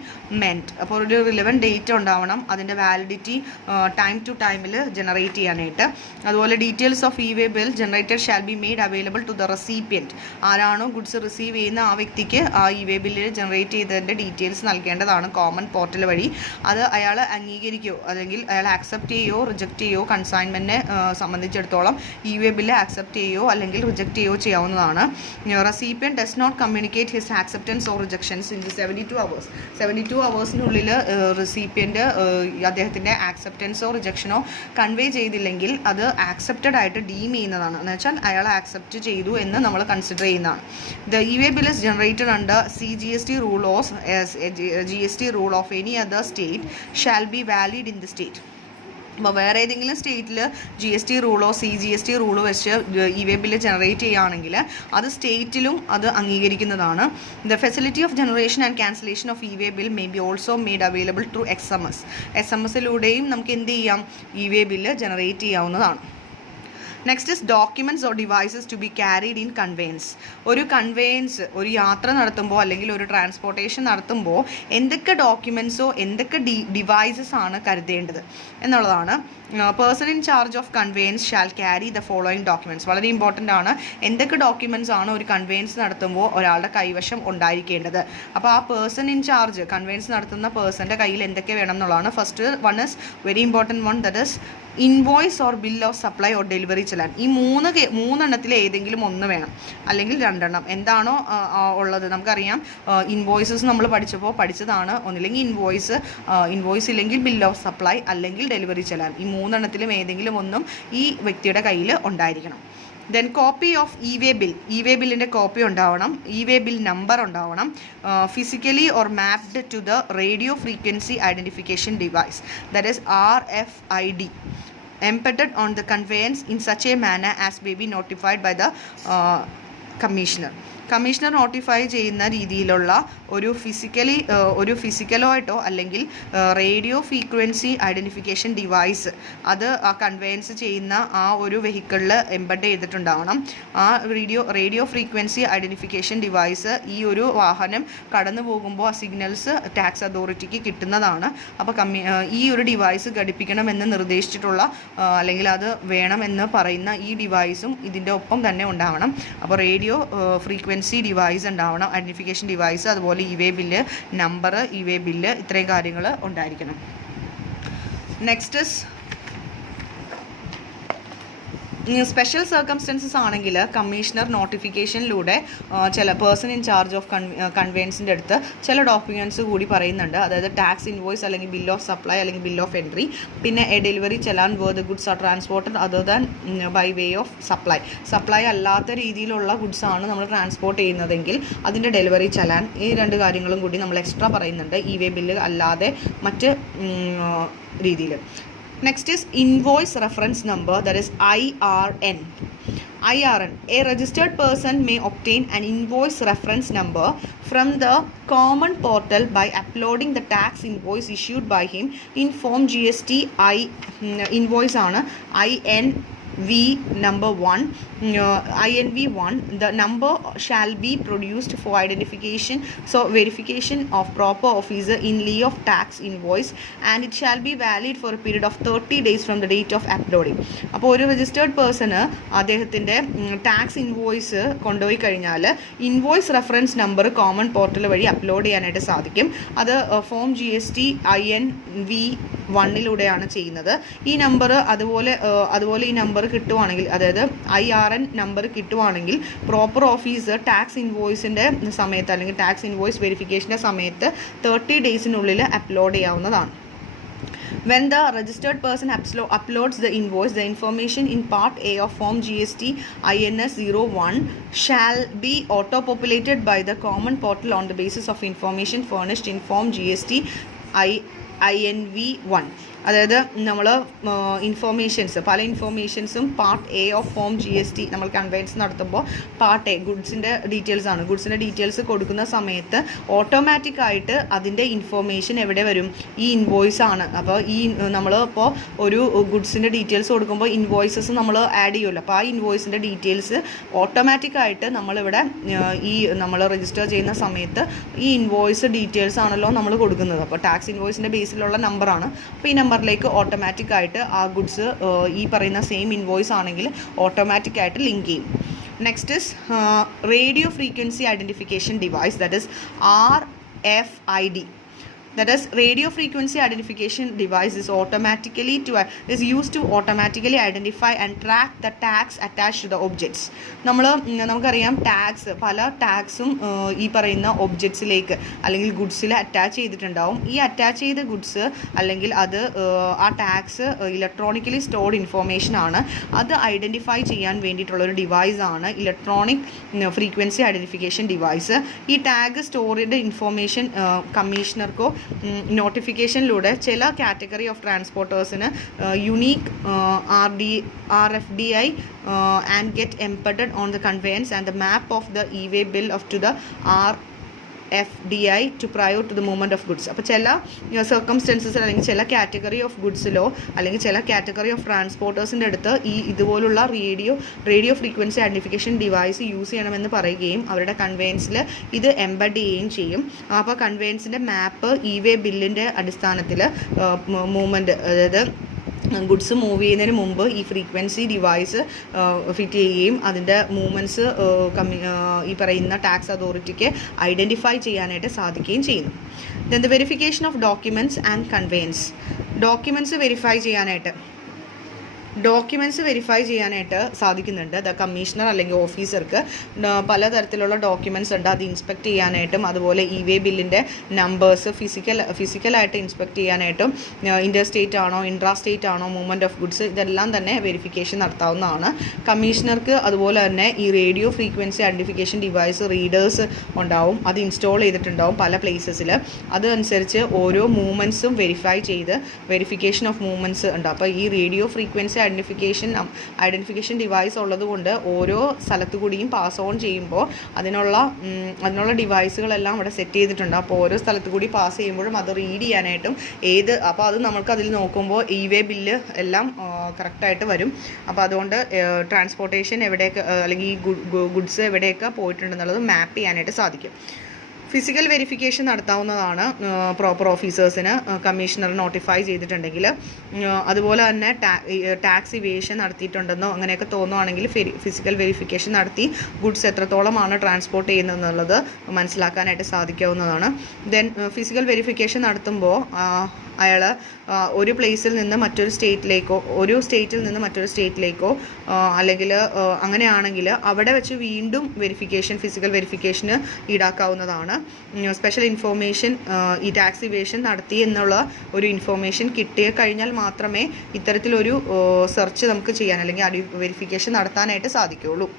meant. അപ്പോൾ ഒരു relevant date ഉണ്ടാവണം അതിൻ്റെ വാലിഡിറ്റി ടൈം ടു ടൈമിൽ ജനറേറ്റ് ചെയ്യാനായിട്ട്. അതുപോലെ details of e-way bill generated shall be made available to the recipient. ആരാണോ ഗുഡ്സ് റിസീവ് ചെയ്യുന്ന ആ വ്യക്തിക്ക് ആ e-way ബില്ലിൽ ജനറേറ്റ് ചെയ്തതിൻ്റെ ഡീറ്റെയിൽസ് നൽകേണ്ടതാണ് കോമൺ പോർട്ടൽ വഴി. അത് അയാൾ അംഗീകരിക്കുകയോ അല്ലെങ്കിൽ അയാൾ ആക്സെപ്റ്റ് ചെയ്യുകയോ റിജക്റ്റ് ചെയ്യുകയോ കൺസൈൻമെൻറ്റിനെ സംബന്ധിച്ചിടത്തോളം e-way ബില്ല് ആക്സെപ്റ്റ് ചെയ്യുകയോ അല്ലെങ്കിൽ റിജക്റ്റ് ചെയ്യുകയോ ചെയ്യാവുന്നതാണ്. Recipient does not communicate his acceptance or rejections in 72 അവേഴ്സിനുള്ളിൽ റെസിപ്പിയൻറ്റ് അദ്ദേഹത്തിൻ്റെ ആക്സെപ്റ്റൻസോ റിജക്ഷനോ കൺവേ ചെയ്തില്ലെങ്കിൽ അത് ആക്സെപ്റ്റഡ് ആയിട്ട് ഡീം ചെയ്യുന്നതാണ്. എന്ന് വെച്ചാൽ അയാൾ ആക്സെപ്റ്റ് ചെയ്തു എന്ന് നമ്മൾ കൺസിഡർ ചെയ്യുന്നതാണ്. The e-way bill is generated under CGST rule or GST rule of any other state shall be valid in the state. അപ്പോൾ വേറെ ഏതെങ്കിലും സ്റ്റേറ്റിൽ GST റൂളോ CGST റൂളോ വെച്ച് ഇ-വേ ബില്ല് ജനറേറ്റ് ചെയ്യുകയാണെങ്കിൽ അത് സ്റ്റേറ്റിലും അത് അംഗീകരിക്കുന്നതാണ്. The facility of generation and cancellation of e way bill may be also made available through SMS-ലൂടെയും നമുക്ക് എന്ത് ചെയ്യാം, ഇ-വേ ബില്ല് ജനറേറ്റ് ചെയ്യാവുന്നതാണ്. Next is documents or devices to be carried in conveyance. ഒരു കൺവെയൻസ്, ഒരു യാത്ര നടത്തുമ്പോൾ അല്ലെങ്കിൽ ഒരു ട്രാൻസ്പോർട്ടേഷൻ നടത്തുമ്പോൾ എന്തൊക്കെ ഡോക്യുമെൻറ്റ്സോ എന്തൊക്കെ ഡിവൈസസ് ആണ് കരുതേണ്ടത് എന്നുള്ളതാണ്. Person in charge of conveyance shall carry the following documents. വളരെ ഇമ്പോർട്ടൻ്റ് ആണ്. എന്തൊക്കെ ഡോക്യുമെൻറ്റ്സ് ആണ് ഒരു കൺവെയൻസ് നടത്തുമ്പോൾ ഒരാളുടെ കൈവശം ഉണ്ടായിരിക്കേണ്ടത്. അപ്പോൾ ആ പേഴ്സൺ ഇൻ ചാർജ്, കൺവെയൻസ് നടത്തുന്ന പേഴ്സൻ്റെ കയ്യിൽ എന്തൊക്കെ വേണം എന്നുള്ളതാണ്. First one is very important one, that is invoice or bill of supply or delivery challan. ഈ മൂന്നെണ്ണത്തിൽ ഏതെങ്കിലും ഒന്ന് വേണം, അല്ലെങ്കിൽ രണ്ടെണ്ണം. എന്താണോ ഉള്ളത് നമുക്കറിയാം. ഇൻവോയ്സസ് നമ്മൾ പഠിച്ചതാണ്. ഒന്നില്ലെങ്കിൽ ഇൻവോയ്സ് ഇല്ലെങ്കിൽ ബിൽ ഓഫ് സപ്ലൈ, അല്ലെങ്കിൽ ഡെലിവറി ചെലാൻ. ഈ മൂന്നെണ്ണത്തിലും ഏതെങ്കിലും ഒന്നും ഈ വ്യക്തിയുടെ കയ്യിൽ ഉണ്ടായിരിക്കണം. Then copy of e way bill. E way ബില്ലിൻ്റെ കോപ്പി ഉണ്ടാവണം. ഇ-വേ ബിൽ നമ്പർ ഉണ്ടാവണം. Physically or mapped to the radio frequency identification device, that is RFID, embedded on the conveyance in such a manner as may be notified by the commissioner. Commissioner notify ചെയ്യുന്ന രീതിയിലുള്ള ഒരു ഫിസിക്കലോ ആയിട്ടോ അല്ലെങ്കിൽ radio frequency identification device അത് ആ conveyance ചെയ്യുന്ന ആ ഒരു വെഹിക്കിളിൽ എംബഡ് ചെയ്തിട്ടുണ്ടാവണം. ആ റേഡിയോ ഫ്രീക്വൻസി ഐഡൻറ്റിഫിക്കേഷൻ ഡിവൈസ് ഈ ഒരു വാഹനം കടന്നു പോകുമ്പോൾ ആ സിഗ്നൽസ് ടാക്സ് അതോറിറ്റിക്ക് കിട്ടുന്നതാണ്. അപ്പോൾ ഈ ഒരു ഡിവൈസ് ഘടിപ്പിക്കണമെന്ന് നിർദ്ദേശിച്ചിട്ടുള്ള അല്ലെങ്കിൽ അത് വേണമെന്ന് പറയുന്ന ഈ ഡിവൈസും ഇതിൻ്റെ ഒപ്പം തന്നെ ഉണ്ടാവണം. അപ്പോൾ റേഡിയോ ഫ്രീക്വൻസി ഡിവൈസ് ഉണ്ടാവണം, ഐഡൻറ്റിഫിക്കേഷൻ ഡിവൈസ്, അതുപോലെ e-way bill number, e-way bill, ഇത്രയും കാര്യങ്ങൾ ഉണ്ടായിരിക്കണം. നെക്സ്റ്റ് ഇസ് സ്പെഷ്യൽ സർക്കംസ്റ്റൻസസ് ആണെങ്കിൽ കമ്മീഷണർ നോട്ടിഫിക്കേഷനിലൂടെ ചില പേഴ്സൺ ഇൻ ചാർജ് ഓഫ് കൺവെയൻസിൻ്റെ അടുത്ത് ചില ഡോക്യുമെൻറ്റ്സ് കൂടി പറയുന്നുണ്ട്. അതായത് ടാക്സ് ഇൻവോയ്സ് അല്ലെങ്കിൽ ബിൽ ഓഫ് സപ്ലൈ അല്ലെങ്കിൽ ബിൽ ഓഫ് എൻട്രി, പിന്നെ a delivery challan where the goods are transported other than by way of supply അല്ലാത്ത രീതിയിലുള്ള ഗുഡ്സാണ് നമ്മൾ ട്രാൻസ്പോർട്ട് ചെയ്യുന്നതെങ്കിൽ അതിൻ്റെ ഡെലിവറി ചെലാൻ. ഈ രണ്ട് കാര്യങ്ങളും കൂടി നമ്മൾ എക്സ്ട്രാ പറയുന്നുണ്ട് ഇ-വേ ബില്ല് അല്ലാതെ മറ്റ് രീതിയിൽ. Next is invoice reference number, that is IRN. A registered person may obtain an invoice reference number from the common portal by uploading the tax invoice issued by him in form GST invoice ആണ് INV number 1. The number shall be produced for verification of proper officer in lieu of tax invoice, and it shall be valid for a period of 30 days from the date of uploading. അപ്പോൾ ഒരു registered person അദ്ദേഹത്തിൻ്റെ tax invoice കൊണ്ടുപോയി കഴിഞ്ഞാൽ invoice reference number common portal വഴി upload ചെയ്യാനായിട്ട് സാധിക്കും. അത് form GST INV 1 ചെയ്യുന്നത്. ഈ നമ്പർ അതുപോലെ ഈ നമ്പർ കിട്ടുവാണെങ്കിൽ, അതായത് IRN നമ്പർ കിട്ടുവാണെങ്കിൽ പ്രോപ്പർ ഓഫീസർ ടാക്സ് ഇൻവോയ്സിൻ്റെ സമയത്ത് അല്ലെങ്കിൽ ടാക്സ് ഇൻവോയ്സ് വെരിഫിക്കേഷൻ്റെ സമയത്ത് 30 ഡേയ്സിനുള്ളിൽ അപ്ലോഡ് ചെയ്യാവുന്നതാണ്. When the registered person uploads the invoice, the information in Part A of Form GST INS 01 shall be auto-populated by the common portal on the basis of information furnished in Form GST INV 1. അതായത് നമ്മൾ പല ഇൻഫോർമേഷൻസും part A of form GST നമ്മൾ conveyance നടത്തുമ്പോൾ part A ഗുഡ്സിൻ്റെ details ആണ്. ഗുഡ്സിൻ്റെ details കൊടുക്കുന്ന സമയത്ത് ഓട്ടോമാറ്റിക്കായിട്ട് അതിൻ്റെ ഇൻഫോർമേഷൻ എവിടെ വരും? ഈ ഇൻവോയ്സ് ആണ്. അപ്പോൾ നമ്മളിപ്പോൾ ഒരു ഗുഡ്സിൻ്റെ ഡീറ്റെയിൽസ് കൊടുക്കുമ്പോൾ ഇൻവോയ്സസ് നമ്മൾ ആഡ് ചെയ്യുമല്ലോ. അപ്പോൾ ആ ഇൻവോയ്സിൻ്റെ ഡീറ്റെയിൽസ് ഓട്ടോമാറ്റിക്കായിട്ട് നമ്മളിവിടെ നമ്മൾ രജിസ്റ്റർ ചെയ്യുന്ന സമയത്ത് ഈ ഇൻവോയ്സ് ഡീറ്റെയിൽസ് ആണല്ലോ നമ്മൾ കൊടുക്കുന്നത്. അപ്പോൾ ടാക്സ് ഇൻവോയ്സിൻ്റെ ബേസിലുള്ള നമ്പറാണ്. അപ്പോൾ ഈ നമ്പറിലേക്ക് ഓട്ടോമാറ്റിക്കായിട്ട് ആ ഗുഡ്സ് ഈ പറയുന്ന സെയിം ഇൻവോയ്സ് ആണെങ്കിൽ ഓട്ടോമാറ്റിക്കായിട്ട് ലിങ്ക് ചെയ്യും. Next is radio frequency identification device, that is RFID. That is, radio frequency identification device is used to automatically identify and track the tags attached to the objects. നമുക്കറിയാം പല ടാക്സും ഈ പറയുന്ന ഒബ്ജക്ട്സിലേക്ക് അല്ലെങ്കിൽ ഗുഡ്സിൽ attach ചെയ്തിട്ടുണ്ടാവും. ഈ അറ്റാച്ച് ചെയ്ത ഗുഡ്സ് അല്ലെങ്കിൽ അത് ആ ടാക്സ് ഇലക്ട്രോണിക്കലി സ്റ്റോർഡ് ഇൻഫോർമേഷൻ ആണ്. അത് ഐഡൻറ്റിഫൈ ചെയ്യാൻ വേണ്ടിയിട്ടുള്ളൊരു ഡിവൈസാണ് ഇലക്ട്രോണിക് ഫ്രീക്വൻസി ഐഡൻറ്റിഫിക്കേഷൻ ഡിവൈസ്. ഈ ടാഗ് സ്റ്റോർ ചെയ്ത ഇൻഫോർമേഷൻ കമ്മീഷണർക്കോ നോട്ടിഫിക്കേഷനിലൂടെ ചില കാറ്റഗറി ഓഫ് ട്രാൻസ്പോർട്ടേഴ്സിന് unique RFDI and get embedded on the conveyance and the map of the e-way bill of to the RFDI to prior to the movement of goods. അപ്പോൾ ചില സർക്കംസ്റ്റൻസസിൽ അല്ലെങ്കിൽ ചില category of ഗുഡ്സിലോ അല്ലെങ്കിൽ ചില കാറ്റഗറി ഓഫ് ട്രാൻസ്പോർട്ടേഴ്സിൻ്റെ അടുത്ത് ഈ ഇതുപോലുള്ള radio frequency identification device use ചെയ്യണമെന്ന് പറയുകയും അവരുടെ കൺവെയൻസിൽ ഇത് എംബഡ് ചെയ്യുകയും ചെയ്യും. അപ്പോൾ കൺവെയൻസിൻ്റെ മാപ്പ് ഇ-വേ ബില്ലിൻ്റെ അടിസ്ഥാനത്തിൽ മൂവ്മെൻറ്റ്, അതായത് ഗുഡ്സ് മൂവ് ചെയ്യുന്നതിന് മുമ്പ് ഈ ഫ്രീക്വൻസി ഡിവൈസ് ഫിറ്റ് ചെയ്യുകയും അതിൻ്റെ മൂവ്മെൻറ്റ്സ് ഈ പറയുന്ന ടാക്സ് അതോറിറ്റിക്ക് ഐഡൻറ്റിഫൈ ചെയ്യാനായിട്ട് സാധിക്കുകയും ചെയ്യുന്നു. Then the verification of documents and conveyance. Documents verify ചെയ്യാനായിട്ട് സാധിക്കുന്നുണ്ട്. ദ കമ്മീഷണർ അല്ലെങ്കിൽ ഓഫീസർക്ക് പലതരത്തിലുള്ള ഡോക്യുമെൻറ്റ്സ് ഉണ്ട്. അത് ഇൻസ്പെക്ട് ചെയ്യാനായിട്ടും അതുപോലെ ഇ-വേ ബില്ലിൻ്റെ നമ്പേഴ്സ് ഫിസിക്കലായിട്ട് ഇൻസ്പെക്ട് ചെയ്യാനായിട്ടും ഇൻ്റർ സ്റ്റേറ്റ് ആണോ ഇൻട്രാ സ്റ്റേറ്റ് ആണോ മൂവ്മെൻറ്റ് ഓഫ് ഗുഡ്സ് ഇതെല്ലാം തന്നെ വെരിഫിക്കേഷൻ നടത്താവുന്നതാണ്. കമ്മീഷണർക്ക് അതുപോലെ തന്നെ ഈ radio frequency identification device readers ഉണ്ടാവും. അത് ഇൻസ്റ്റാൾ ചെയ്തിട്ടുണ്ടാവും പല പ്ലേസസിൽ. അതനുസരിച്ച് ഓരോ മൂവ്മെൻറ്റ്സും വെരിഫിക്കേഷൻ ഓഫ് മൂവ്മെൻറ്റ്സ് ഉണ്ട്. അപ്പോൾ ഈ റേഡിയോ ഫ്രീക്വൻസി ഐഡൻറ്റിഫിക്കേഷൻ ഡിവൈസ് ഉള്ളതുകൊണ്ട് ഓരോ സ്ഥലത്തു കൂടിയും പാസ് ഓൺ ചെയ്യുമ്പോൾ അതിനുള്ള ഡിവൈസുകളെല്ലാം അവിടെ സെറ്റ് ചെയ്തിട്ടുണ്ട്. അപ്പോൾ ഓരോ സ്ഥലത്തു കൂടി പാസ് ചെയ്യുമ്പോഴും അത് റീഡ് ചെയ്യാനായിട്ടും അപ്പോൾ അത് നമുക്ക് അതിൽ നോക്കുമ്പോൾ ഇ-വേ ബില്ല് എല്ലാം കറക്റ്റായിട്ട് വരും. അപ്പോൾ അതുകൊണ്ട് ട്രാൻസ്പോർട്ടേഷൻ എവിടെയൊക്കെ അല്ലെങ്കിൽ ഈ ഗുഡ്സ് എവിടെയൊക്കെ പോയിട്ടുണ്ടെന്നുള്ളത് മാപ്പ് ചെയ്യാനായിട്ട് സാധിക്കും. ഫിസിക്കൽ വെരിഫിക്കേഷൻ നടത്താവുന്നതാണ് പ്രോപ്പർ ഓഫീസേഴ്സിന് കമ്മീഷണർ നോട്ടിഫൈ ചെയ്തിട്ടുണ്ടെങ്കിൽ. അതുപോലെ തന്നെ ടാക്സ് ഇവേഷൻ നടത്തിയിട്ടുണ്ടെന്നോ അങ്ങനെയൊക്കെ തോന്നുവാണെങ്കിൽ ഫിസിക്കൽ വെരിഫിക്കേഷൻ നടത്തി ഗുഡ്സ് എത്രത്തോളമാണ് ട്രാൻസ്പോർട്ട് ചെയ്യുന്നതെന്നുള്ളത് മനസ്സിലാക്കാനായിട്ട് സാധിക്കാവുന്നതാണ്. ദെൻ ഫിസിക്കൽ വെരിഫിക്കേഷൻ നടത്തുമ്പോൾ അയാൾ ഒരു പ്ലേസിൽ നിന്ന് മറ്റൊരു സ്റ്റേറ്റിലേക്കോ സ്റ്റേറ്റിൽ നിന്ന് മറ്റൊരു സ്റ്റേറ്റിലേക്കോ അല്ലെങ്കിൽ അങ്ങനെയാണെങ്കിൽ അവിടെ വെച്ച് വീണ്ടും ഫിസിക്കൽ വെരിഫിക്കേഷന് ഈടാക്കാവുന്നതാണ്. സ്പെഷ്യൽ ഇൻഫോർമേഷൻ ഈ ടാക്സ് ഇവേഷൻ നടത്തി എന്നുള്ള ഒരു ഇൻഫോർമേഷൻ കഴിഞ്ഞാൽ മാത്രമേ ഇത്തരത്തിലൊരു സെർച്ച് നമുക്ക് ചെയ്യാൻ അല്ലെങ്കിൽ വെരിഫിക്കേഷൻ നടത്താനായിട്ട് സാധിക്കുകയുള്ളൂ.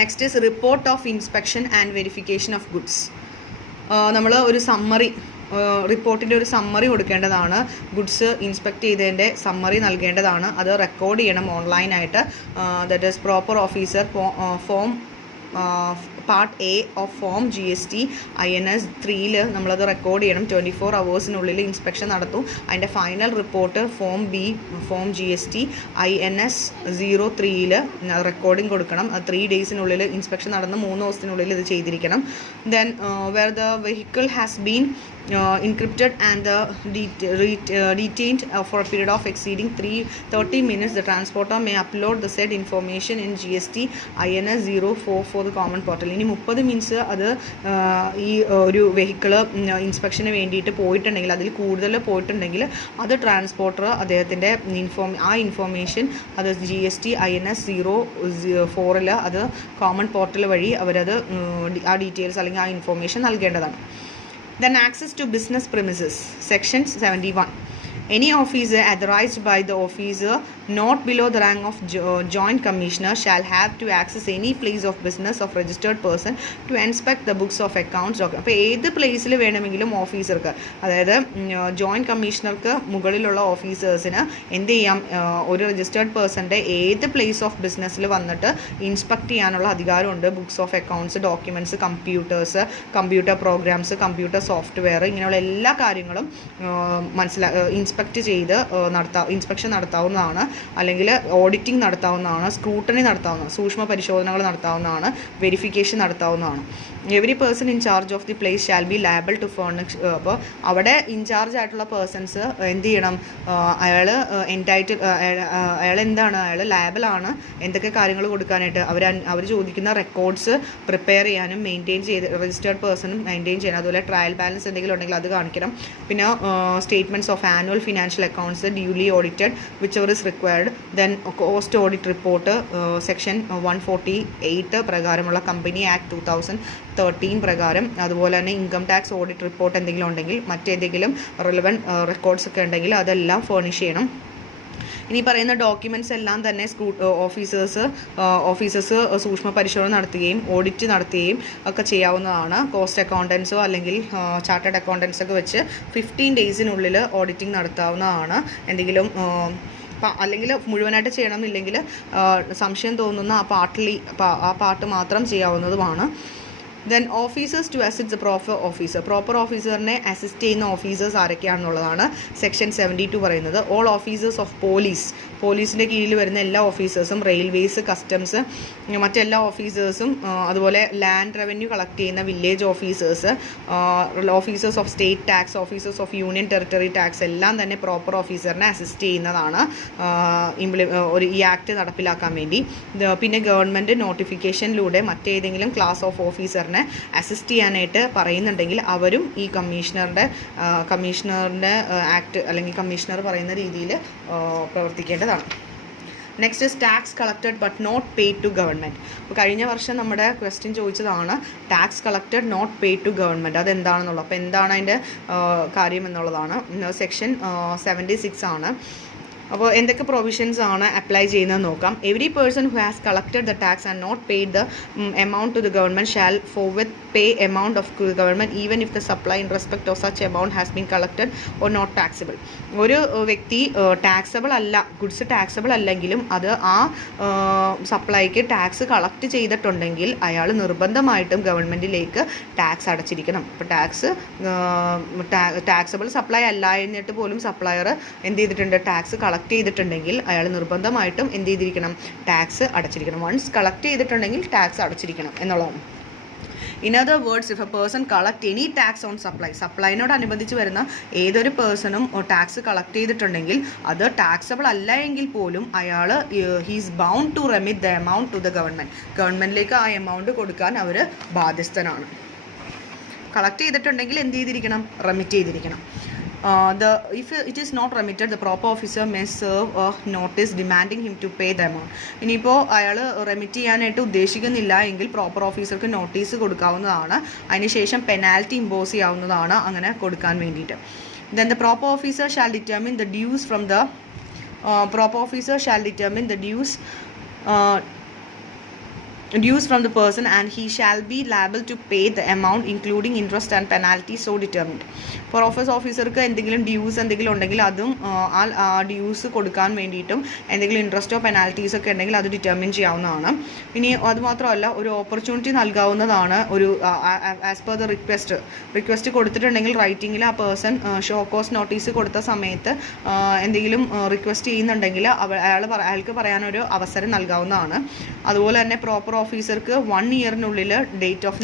Next is report of inspection and verification of goods. നമ്മൾ ഒരു റിപ്പോർട്ടിൻ്റെ ഒരു സമ്മറി കൊടുക്കേണ്ടതാണ്. ഗുഡ്സ് ഇൻസ്പെക്ട് ചെയ്തതിൻ്റെ സമ്മറി നൽകേണ്ടതാണ്. അത് റെക്കോർഡ് ചെയ്യണം ഓൺലൈനായിട്ട്. That is proper officer form part A of form GST INS 3 നമ്മളത് റെക്കോർഡ് ചെയ്യണം. 24 hours ഇൻസ്പെക്ഷൻ നടത്തും. അതിൻ്റെ final report form B form GST INS 03 recording കൊടുക്കണം. 3 days ഇൻസ്പെക്ഷൻ നടന്ന് 3 ദിവസത്തിനുള്ളിൽ ഇത് ചെയ്തിരിക്കണം. Then where the vehicle has been encrypted and detained for a period of exceeding 30 minutes, the transporter may upload the said information in GST INS 04 for the common portal. ഇനി 30 minutes അത് ഈ ഒരു vehicle ഇൻസ്പെക്ഷന് വേണ്ടിയിട്ട് പോയിട്ടുണ്ടെങ്കിൽ അതിൽ കൂടുതൽ പോയിട്ടുണ്ടെങ്കിൽ അത് ട്രാൻസ്പോർട്ടർ അദ്ദേഹത്തിൻ്റെ ഇൻഫോർമേഷൻ അത് GST INS 04 അത് കോമൺ പോർട്ടൽ വഴി അവരത് ആ ഡീറ്റെയിൽസ് അല്ലെങ്കിൽ ആ ഇൻഫോർമേഷൻ നൽകേണ്ടതാണ്. Then access to business premises. Section 71. Any officer authorized by the officer not below the rank of joint commissioner shall have to access any place of business of registered person to inspect the books of accounts. അപ്പോൾ ഏത് പ്ലേസിൽ വേണമെങ്കിലും ഓഫീസർക്ക്, അതായത് joint കമ്മീഷണർക്ക് മുകളിലുള്ള ഓഫീസേഴ്സിന് എന്ത് ചെയ്യാം, ഒരു രജിസ്റ്റേർഡ് പേഴ്സൻ്റെ ഏത് പ്ലേസ് ഓഫ് ബിസിനസ്സിൽ വന്നിട്ട് ഇൻസ്പെക്ട് ചെയ്യാനുള്ള അധികാരമുണ്ട്. Books of accounts, documents, computer programmes, computer software, ഇങ്ങനെയുള്ള എല്ലാ കാര്യങ്ങളും ഇൻസ്പെക്ഷൻ നടത്താവുന്നതാണ്. അല്ലെങ്കിൽ ഓഡിറ്റിംഗ് നടത്താവുന്നതാണ്, സ്ക്രൂട്ടണി നടത്താവുന്നതാണ്, സൂക്ഷ്മ പരിശോധനകൾ നടത്താവുന്നതാണ്, വെരിഫിക്കേഷൻ നടത്താവുന്നതാണ്. Every person in charge of the place shall be liable to furnish. അപ്പോൾ അവിടെ ഇൻചാർജ് ആയിട്ടുള്ള പേഴ്സൺസ് എന്ത് ചെയ്യണം, അയാൾ ലയബിളാണ് എന്തൊക്കെ കാര്യങ്ങൾ കൊടുക്കാനായിട്ട്. അവർ ചോദിക്കുന്ന റെക്കോർഡ്സ് പ്രിപ്പയർ ചെയ്യാനും മെയിൻറ്റെയിൻ ചെയ്ത് രജിസ്റ്റേർഡ് പേഴ്സണും മെയിൻറ്റെയിൻ ചെയ്യണം. അതുപോലെ ട്രയൽ ബാലൻസ് എന്തെങ്കിലും ഉണ്ടെങ്കിൽ അത് കാണിക്കണം. പിന്നെ statements of annual financial accounts duly audited which ever is required. Then cost audit report section 148 പ്രകാരമുള്ള കമ്പനി ആക്ട് 2013 പ്രകാരം. അതുപോലെ തന്നെ ഇൻകം ടാക്സ് ഓഡിറ്റ് റിപ്പോർട്ട് എന്തെങ്കിലും ഉണ്ടെങ്കിൽ, മറ്റേതെങ്കിലും റിലവൻറ്റ് റെക്കോർഡ്സ് ഒക്കെ ഉണ്ടെങ്കിൽ അതെല്ലാം ഫർണിഷ് ചെയ്യണം. ഇനി പറയുന്ന ഡോക്യുമെൻറ്റ്സ് എല്ലാം തന്നെ ഓഫീസേഴ്സ് സൂക്ഷ്മ പരിശോധന നടത്തുകയും ഓഡിറ്റ് നടത്തുകയും ഒക്കെ ചെയ്യാവുന്നതാണ്. കോസ്റ്റ് അക്കൗണ്ടൻസോ അല്ലെങ്കിൽ ചാർട്ടേഡ് അക്കൗണ്ടൻസ് ഒക്കെ വെച്ച് 15 ഡേയ്സിനുള്ളിൽ ഓഡിറ്റിംഗ് നടത്താവുന്നതാണ്. എന്തെങ്കിലും അല്ലെങ്കിൽ മുഴുവനായിട്ട് ചെയ്യണമെന്നില്ലെങ്കിൽ സംശയം തോന്നുന്ന ആ പാർട്ട് മാത്രം ചെയ്യാവുന്നതുമാണ്. Then officers to assist the proper ഓഫീസറിനെ അസിസ്റ്റ് ചെയ്യുന്ന ഓഫീസേഴ്സ് ആരൊക്കെയാണെന്നുള്ളതാണ് സെക്ഷൻ 72 പറയുന്നത്. ഓൾ ഓഫീസേഴ്സ് ഓഫ് പോലീസിൻ്റെ കീഴിൽ വരുന്ന എല്ലാ ഓഫീസേഴ്സും, റെയിൽവേസ്, കസ്റ്റംസ്, മറ്റെല്ലാ ഓഫീസേഴ്സും, അതുപോലെ ലാൻഡ് റവന്യൂ കളക്ട് ചെയ്യുന്ന village officers of state tax, officers of union territory tax എല്ലാം തന്നെ പ്രോപ്പർ ഓഫീസറിനെ അസിസ്റ്റ് ചെയ്യുന്നതാണ് ഈ ആക്ട് നടപ്പിലാക്കാൻ വേണ്ടി. പിന്നെ ഗവൺമെൻറ് നോട്ടിഫിക്കേഷനിലൂടെ മറ്റേതെങ്കിലും ക്ലാസ് ഓഫ് ഓഫീസറിനെ അസിസ്റ്റ് ചെയ്യാനായിട്ട് പറയുന്നുണ്ടെങ്കിൽ അവരും ഈ കമ്മീഷണറുടെ ആക്ട് അല്ലെങ്കിൽ കമ്മീഷണർ പറയുന്ന രീതിയിൽ പ്രവർത്തിക്കേണ്ടതാണ്. Next is tax collected but not paid to government. അപ്പോൾ കഴിഞ്ഞ വർഷം നമ്മുടെ ക്വസ്റ്റ്യൻ ചോദിച്ചതാണ് tax collected not paid to government, അതെന്താണെന്നുള്ളത്. അപ്പോൾ എന്താണ് അതിൻ്റെ കാര്യം എന്നുള്ളതാണ്. സെക്ഷൻ 76 ആണ്. അപ്പോൾ എന്തൊക്കെ പ്രൊവിഷൻസ് ആണ് അപ്ലൈ ചെയ്യുന്നത് നോക്കാം. Every person who has collected the tax and not paid the amount to the government shall forthwith pay amount of government even if the supply in respect of such amount has been collected or not taxable. ഒരു വ്യക്തി taxable അല്ല, goods taxable അല്ലെങ്കിലും അത് ആ സപ്ലൈക്ക് tax collect ചെയ്തിട്ടുണ്ടെങ്കിൽ അയാൾ നിർബന്ധമായിട്ടും ഗവൺമെൻറ്റിലേക്ക് tax അടച്ചിരിക്കണം. അപ്പോൾ ടാക്സബിൾ സപ്ലൈ അല്ല എന്നിട്ട് പോലും സപ്ലയർ എന്ത് ചെയ്തിട്ടുണ്ട്, ടാക്സ് കളക്ട് ചെയ്തിട്ടുണ്ടെങ്കിൽ അയാൾ നിർബന്ധമായിട്ടും എന്ത് ചെയ്തിരിക്കണം, ടാക്സ് അടച്ചിരിക്കണം. വൺസ് കളക്ട് ചെയ്തിട്ടുണ്ടെങ്കിൽ ടാക്സ് അടച്ചിരിക്കണം എന്നുള്ളതാണ്. In other words, if a person collect any tax on സപ്ലൈനോടനുബന്ധിച്ച് വരുന്ന ഏതൊരു പേഴ്സണും ടാക്സ് കളക്ട് ചെയ്തിട്ടുണ്ടെങ്കിൽ അത് ടാക്സബിൾ അല്ല എങ്കിൽ പോലും അയാൾ he's bound to remit the amount to the ഗവൺമെൻറ്റിലേക്ക് ആ എമൗണ്ട് കൊടുക്കാൻ അവർ ബാധ്യസ്ഥനാണ്. കളക്ട് ചെയ്തിട്ടുണ്ടെങ്കിൽ എന്ത് ചെയ്തിരിക്കണം, റെമിറ്റ് ചെയ്തിരിക്കണം. If it is not remitted, the proper officer may serve a notice demanding him to pay the amount. ഇനിയിപ്പോൾ അയാൾ റെമിറ്റ് ചെയ്യാനായിട്ട് ഉദ്ദേശിക്കുന്നില്ല എങ്കിൽ പ്രോപ്പർ ഓഫീസർക്ക് നോട്ടീസ് കൊടുക്കാവുന്നതാണ്. അതിനുശേഷം പെനാൽറ്റി ഇമ്പോസ് ചെയ്യാവുന്നതാണ് അങ്ങനെ കൊടുക്കാൻ വേണ്ടിയിട്ട്. Then the proper officer shall determine the dues from the person, and he shall be liable to pay the amount including interest and penalty so determined. For office ഓഫീസർക്ക് എന്തെങ്കിലും dues എന്തെങ്കിലും ഉണ്ടെങ്കിൽ അതും ആ ഡ്യൂസ് കൊടുക്കാൻ വേണ്ടിയിട്ടും എന്തെങ്കിലും ഇൻട്രസ്റ്റോ പെനാൽറ്റീസ് ഒക്കെ ഉണ്ടെങ്കിൽ അത് ഡിറ്റർമിൻ ചെയ്യാവുന്നതാണ്. ഇനി അതുമാത്രമല്ല ഒരു ഓപ്പർച്യൂണിറ്റി നൽകാവുന്നതാണ്. ഒരു ആസ് പെർ ദ റിക്വസ്റ്റ് കൊടുത്തിട്ടുണ്ടെങ്കിൽ റൈറ്റിങ്ങിൽ ആ പേഴ്സൺ ഷോ കോസ് നോട്ടീസ് കൊടുത്ത സമയത്ത് എന്തെങ്കിലും റിക്വസ്റ്റ് ചെയ്യുന്നുണ്ടെങ്കിൽ അയാൾക്ക് പറയാനൊരു അവസരം നൽകാവുന്നതാണ്. അതുപോലെ തന്നെ പ്രോപ്പർ ഓഫീസർക്ക് 1 ഇയറിനുള്ളിൽ ഡേറ്റ് ഓഫ്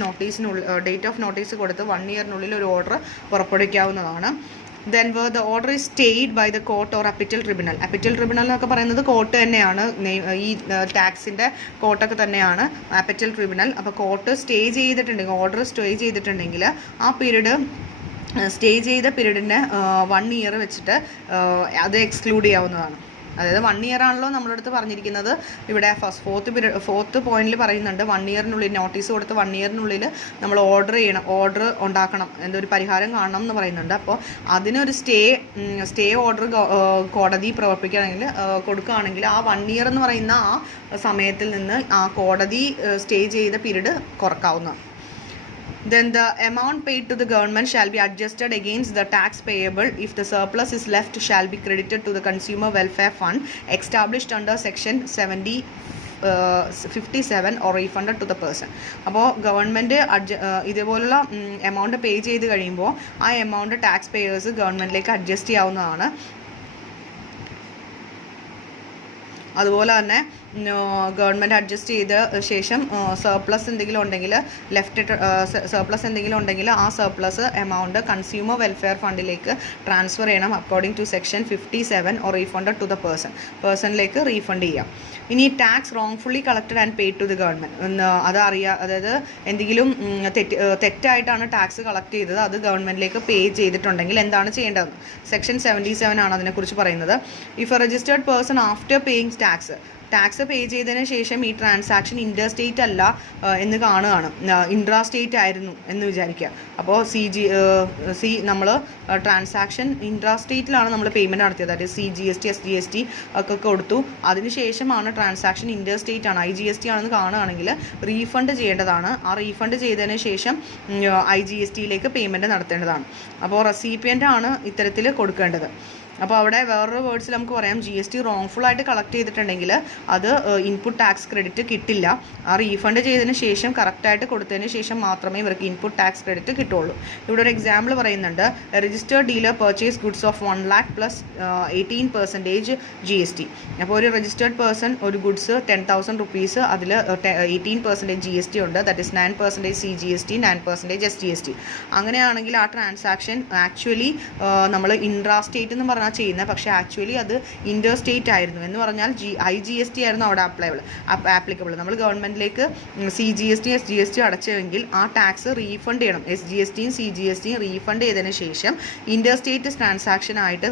നോട്ടീസ് കൊടുത്ത് 1 ഇയറിനുള്ളിൽ ഒരു order പുറപ്പെടുവിക്കാവുന്നതാണ്. Then where the order is stayed by the court or appellate tribunal. Appellate tribunal എന്നൊക്കെ പറയുന്നത് കോർട്ട് തന്നെയാണ്, ഈ ടാക്സിൻ്റെ കോർട്ടൊക്കെ തന്നെയാണ് appellate tribunal. അപ്പോൾ കോർട്ട് ഓർഡർ സ്റ്റേ ചെയ്തിട്ടുണ്ടെങ്കിൽ ആ പീരീഡ് സ്റ്റേ ചെയ്ത പീരീഡിന് 1 ഇയർ വെച്ചിട്ട് അത് എക്സ്ക്ലൂഡ് ചെയ്യാവുന്നതാണ്. അതായത് 1 ഇയർ ആണല്ലോ നമ്മുടെ അടുത്ത് പറഞ്ഞിരിക്കുന്നത്. ഇവിടെ ഫോർത്ത് പോയിന്റിൽ പറയുന്നുണ്ട് 1 ഇയറിനുള്ളിൽ നോട്ടീസ് കൊടുത്ത് 1 ഇയറിനുള്ളിൽ നമ്മൾ ഓർഡർ ഉണ്ടാക്കണം, എന്തൊരു പരിഹാരം കാണണം എന്ന് പറയുന്നുണ്ട്. അപ്പോൾ അതിനൊരു സ്റ്റേ ഓർഡർ കോടതി കൊടുക്കുകയാണെങ്കിൽ ആ 1 ഇയർ എന്ന് പറയുന്ന ആ സമയത്തിൽ നിന്ന് ആ കോടതി സ്റ്റേ ചെയ്ത period കുറക്കാവുന്നതാണ്. Then the amount paid to the government shall be adjusted against the tax payable. If the surplus is left, shall be credited to the Consumer Welfare Fund established under Section 57 or refunded to the person. അപ്പോൾ government ഇതുപോലുള്ള amount pay ചെയ്ത് കഴിയുമ്പോൾ ആ amount tax payers ഗവൺമെൻറ്റിലേക്ക് adjust ചെയ്യാവുന്നതാണ്. അതുപോലെ തന്നെ government adjust ചെയ്ത ശേഷം സർപ്ലസ് എന്തെങ്കിലും ഉണ്ടെങ്കിൽ ആ സർപ്ലസ് എമൗണ്ട് കൺസ്യൂമർ വെൽഫെയർ ഫണ്ടിലേക്ക് ട്രാൻസ്ഫർ ചെയ്യണം according to section 57 or refunded to the പേഴ്സണിലേക്ക് റീഫണ്ട് ചെയ്യാം. ഇനി tax wrongfully collected and paid to the government അതായത് എന്തെങ്കിലും തെറ്റായിട്ടാണ് ടാക്സ് കളക്ട് ചെയ്തത്, അത് ഗവൺമെൻറ്റിലേക്ക് പേ ചെയ്തിട്ടുണ്ടെങ്കിൽ എന്താണ് ചെയ്യേണ്ടതെന്ന് സെക്ഷൻ 77 ആണ് അതിനെക്കുറിച്ച് പറയുന്നത്. If A registered person after paying tax tax പേ ചെയ്തതിന് ശേഷം ഈ ട്രാൻസാക്ഷൻ ഇൻ്റർ സ്റ്റേറ്റ് അല്ല എന്ന് കാണുകയാണ്, ഇൻട്രാ സ്റ്റേറ്റ് ആയിരുന്നു എന്ന് വിചാരിക്കുക. അപ്പോൾ നമ്മൾ ട്രാൻസാക്ഷൻ ഇൻട്രാ സ്റ്റേറ്റിലാണ് നമ്മൾ പേയ്മെൻറ്റ് നടത്തിയത്, അതായത് CGST SGST ഒക്കെ കൊടുത്തു. അതിനുശേഷമാണ് ട്രാൻസാക്ഷൻ ഇൻ്റർ സ്റ്റേറ്റ് ആണ്, IGST ആണെന്ന് കാണുകയാണെങ്കിൽ റീഫണ്ട് ചെയ്യേണ്ടതാണ്. ആ റീഫണ്ട് ചെയ്തതിന് ശേഷം IGSTയിലേക്ക് പേയ്മെൻറ്റ് നടത്തേണ്ടതാണ്. അപ്പോൾ റെസിപ്പിയൻ്റ് ആണ് ഇത്തരത്തിൽ കൊടുക്കേണ്ടത്. അപ്പോൾ അവിടെ വേറൊരു വേർഡ്സിൽ നമുക്ക് പറയാം, GST റോങ്ഫുൾ ആയിട്ട് കളക്ട് ചെയ്തിട്ടുണ്ടെങ്കിൽ അത് ഇൻപുട്ട് ടാക്സ് ക്രെഡിറ്റ് കിട്ടില്ല. ആ റീഫണ്ട് ചെയ്തതിന് ശേഷം കറക്റ്റായിട്ട് കൊടുത്തതിന് ശേഷം മാത്രമേ ഇവർക്ക് ഇൻപുട്ട് ടാക്സ് ക്രെഡിറ്റ് കിട്ടുള്ളൂ. ഇവിടെ ഒരു എക്സാമ്പിൾ പറയുന്നുണ്ട്, registered dealer purchase goods of 1 lakh plus 18% GST. അപ്പോൾ ഒരു രജിസ്റ്റേർഡ് പേഴ്സൺ ഒരു ഗുഡ്സ് 10,000 rupees, അതിൽ 18% GST ഉണ്ട്, ദാറ്റ് ഇസ് 9% CGST, 9% SGST. അങ്ങനെയാണെങ്കിൽ ആ ട്രാൻസാക്ഷൻ ആക്ച്വലി നമ്മൾ ഇൻട്രാ സ്റ്റേറ്റ് എന്ന് പറഞ്ഞാൽ ചെയ്യുന്നത്, പക്ഷേ ആക്ച്വലി അത് ഇൻ്റർ സ്റ്റേറ്റ് ആയിരുന്നു. എന്ന് പറഞ്ഞാൽ IGST ആയിരുന്നു അവിടെ ആപ്ലിക്കബിൾ. നമ്മൾ ഗവൺമെൻറ്റിലേക്ക് CGST SGST അടച്ചെങ്കിൽ ആ ടാക്സ് റീഫണ്ട് ചെയ്യണം. SGSTയും CGSTയും റീഫണ്ട് ചെയ്തതിന് ശേഷം ഇൻ്റർ സ്റ്റേറ്റ് ട്രാൻസാക്ഷൻ ആയിട്ട്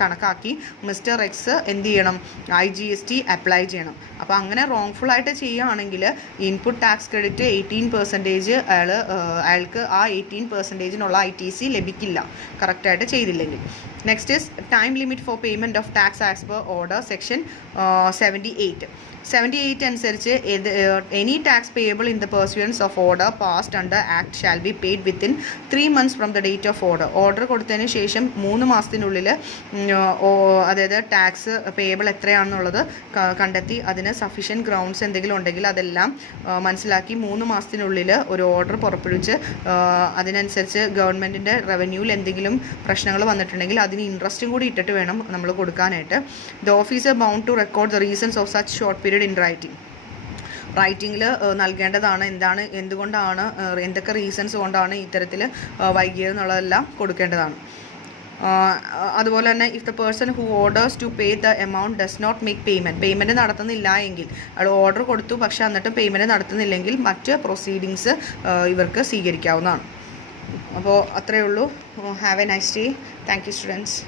കണക്കാക്കി മിസ്റ്റർ എക്സ് എന്ത് ചെയ്യണം, IGST അപ്ലൈ ചെയ്യണം. അപ്പോൾ അങ്ങനെ റോങ്ഫുൾ ആയിട്ട് ചെയ്യുകയാണെങ്കിൽ ഇൻപുട്ട് ടാക്സ് ക്രെഡിറ്റ് 18% അയാൾക്ക് ആ 18%-നുള്ള ITC ലഭിക്കില്ല കറക്റ്റായിട്ട് ചെയ്തില്ലെങ്കിൽ. Next is time limit for payment of tax as per order section 78 അനുസരിച്ച് any tax payable in the pursuance of order passed under act shall be paid within 3 months from the date of order. Order കൊടുത്തതിന് ശേഷം 3 മാസത്തിനുള്ളിൽ അതായത് tax payable എത്രയാണെന്നുള്ളത് കണ്ടെത്തി അതിന് sufficient grounds എന്തെങ്കിലും ഉണ്ടെങ്കിൽ അതെല്ലാം മനസ്സിലാക്കി 3 മാസത്തിനുള്ളിൽ ഒരു ഓർഡർ പുറപ്പെടുവിച്ച് അതിനനുസരിച്ച് ഗവൺമെൻറ്റിൻ്റെ റവന്യൂവിൽ എന്തെങ്കിലും പ്രശ്നങ്ങൾ വന്നിട്ടുണ്ടെങ്കിൽ അതിന് ഇൻട്രസ്റ്റും കൂടി ഇട്ടിട്ട് വേണം നമ്മൾ കൊടുക്കാനായിട്ട്. The officer bound to record the reasons of such short period in റൈറ്റിങ്ങിൽ നൽകേണ്ടതാണ്. എന്തുകൊണ്ടാണ് എന്തൊക്കെ റീസൺസ് കൊണ്ടാണ് ഇത്തരത്തിൽ വൈകിയതെന്നുള്ളതെല്ലാം കൊടുക്കേണ്ടതാണ്. അതുപോലെ തന്നെ if the person who orders to pay the amount does not make payment നടത്തുന്നില്ല എങ്കിൽ, അയാൾ ഓർഡർ കൊടുത്തു പക്ഷേ എന്നിട്ടും പേയ്മെൻറ്റ് നടത്തുന്നില്ലെങ്കിൽ മറ്റ് പ്രൊസീഡിങ്സ് ഇവർക്ക് സ്വീകരിക്കാവുന്നതാണ്. അപ്പോൾ അത്രയേ ഉള്ളൂ. Have A nice day. Thank you students.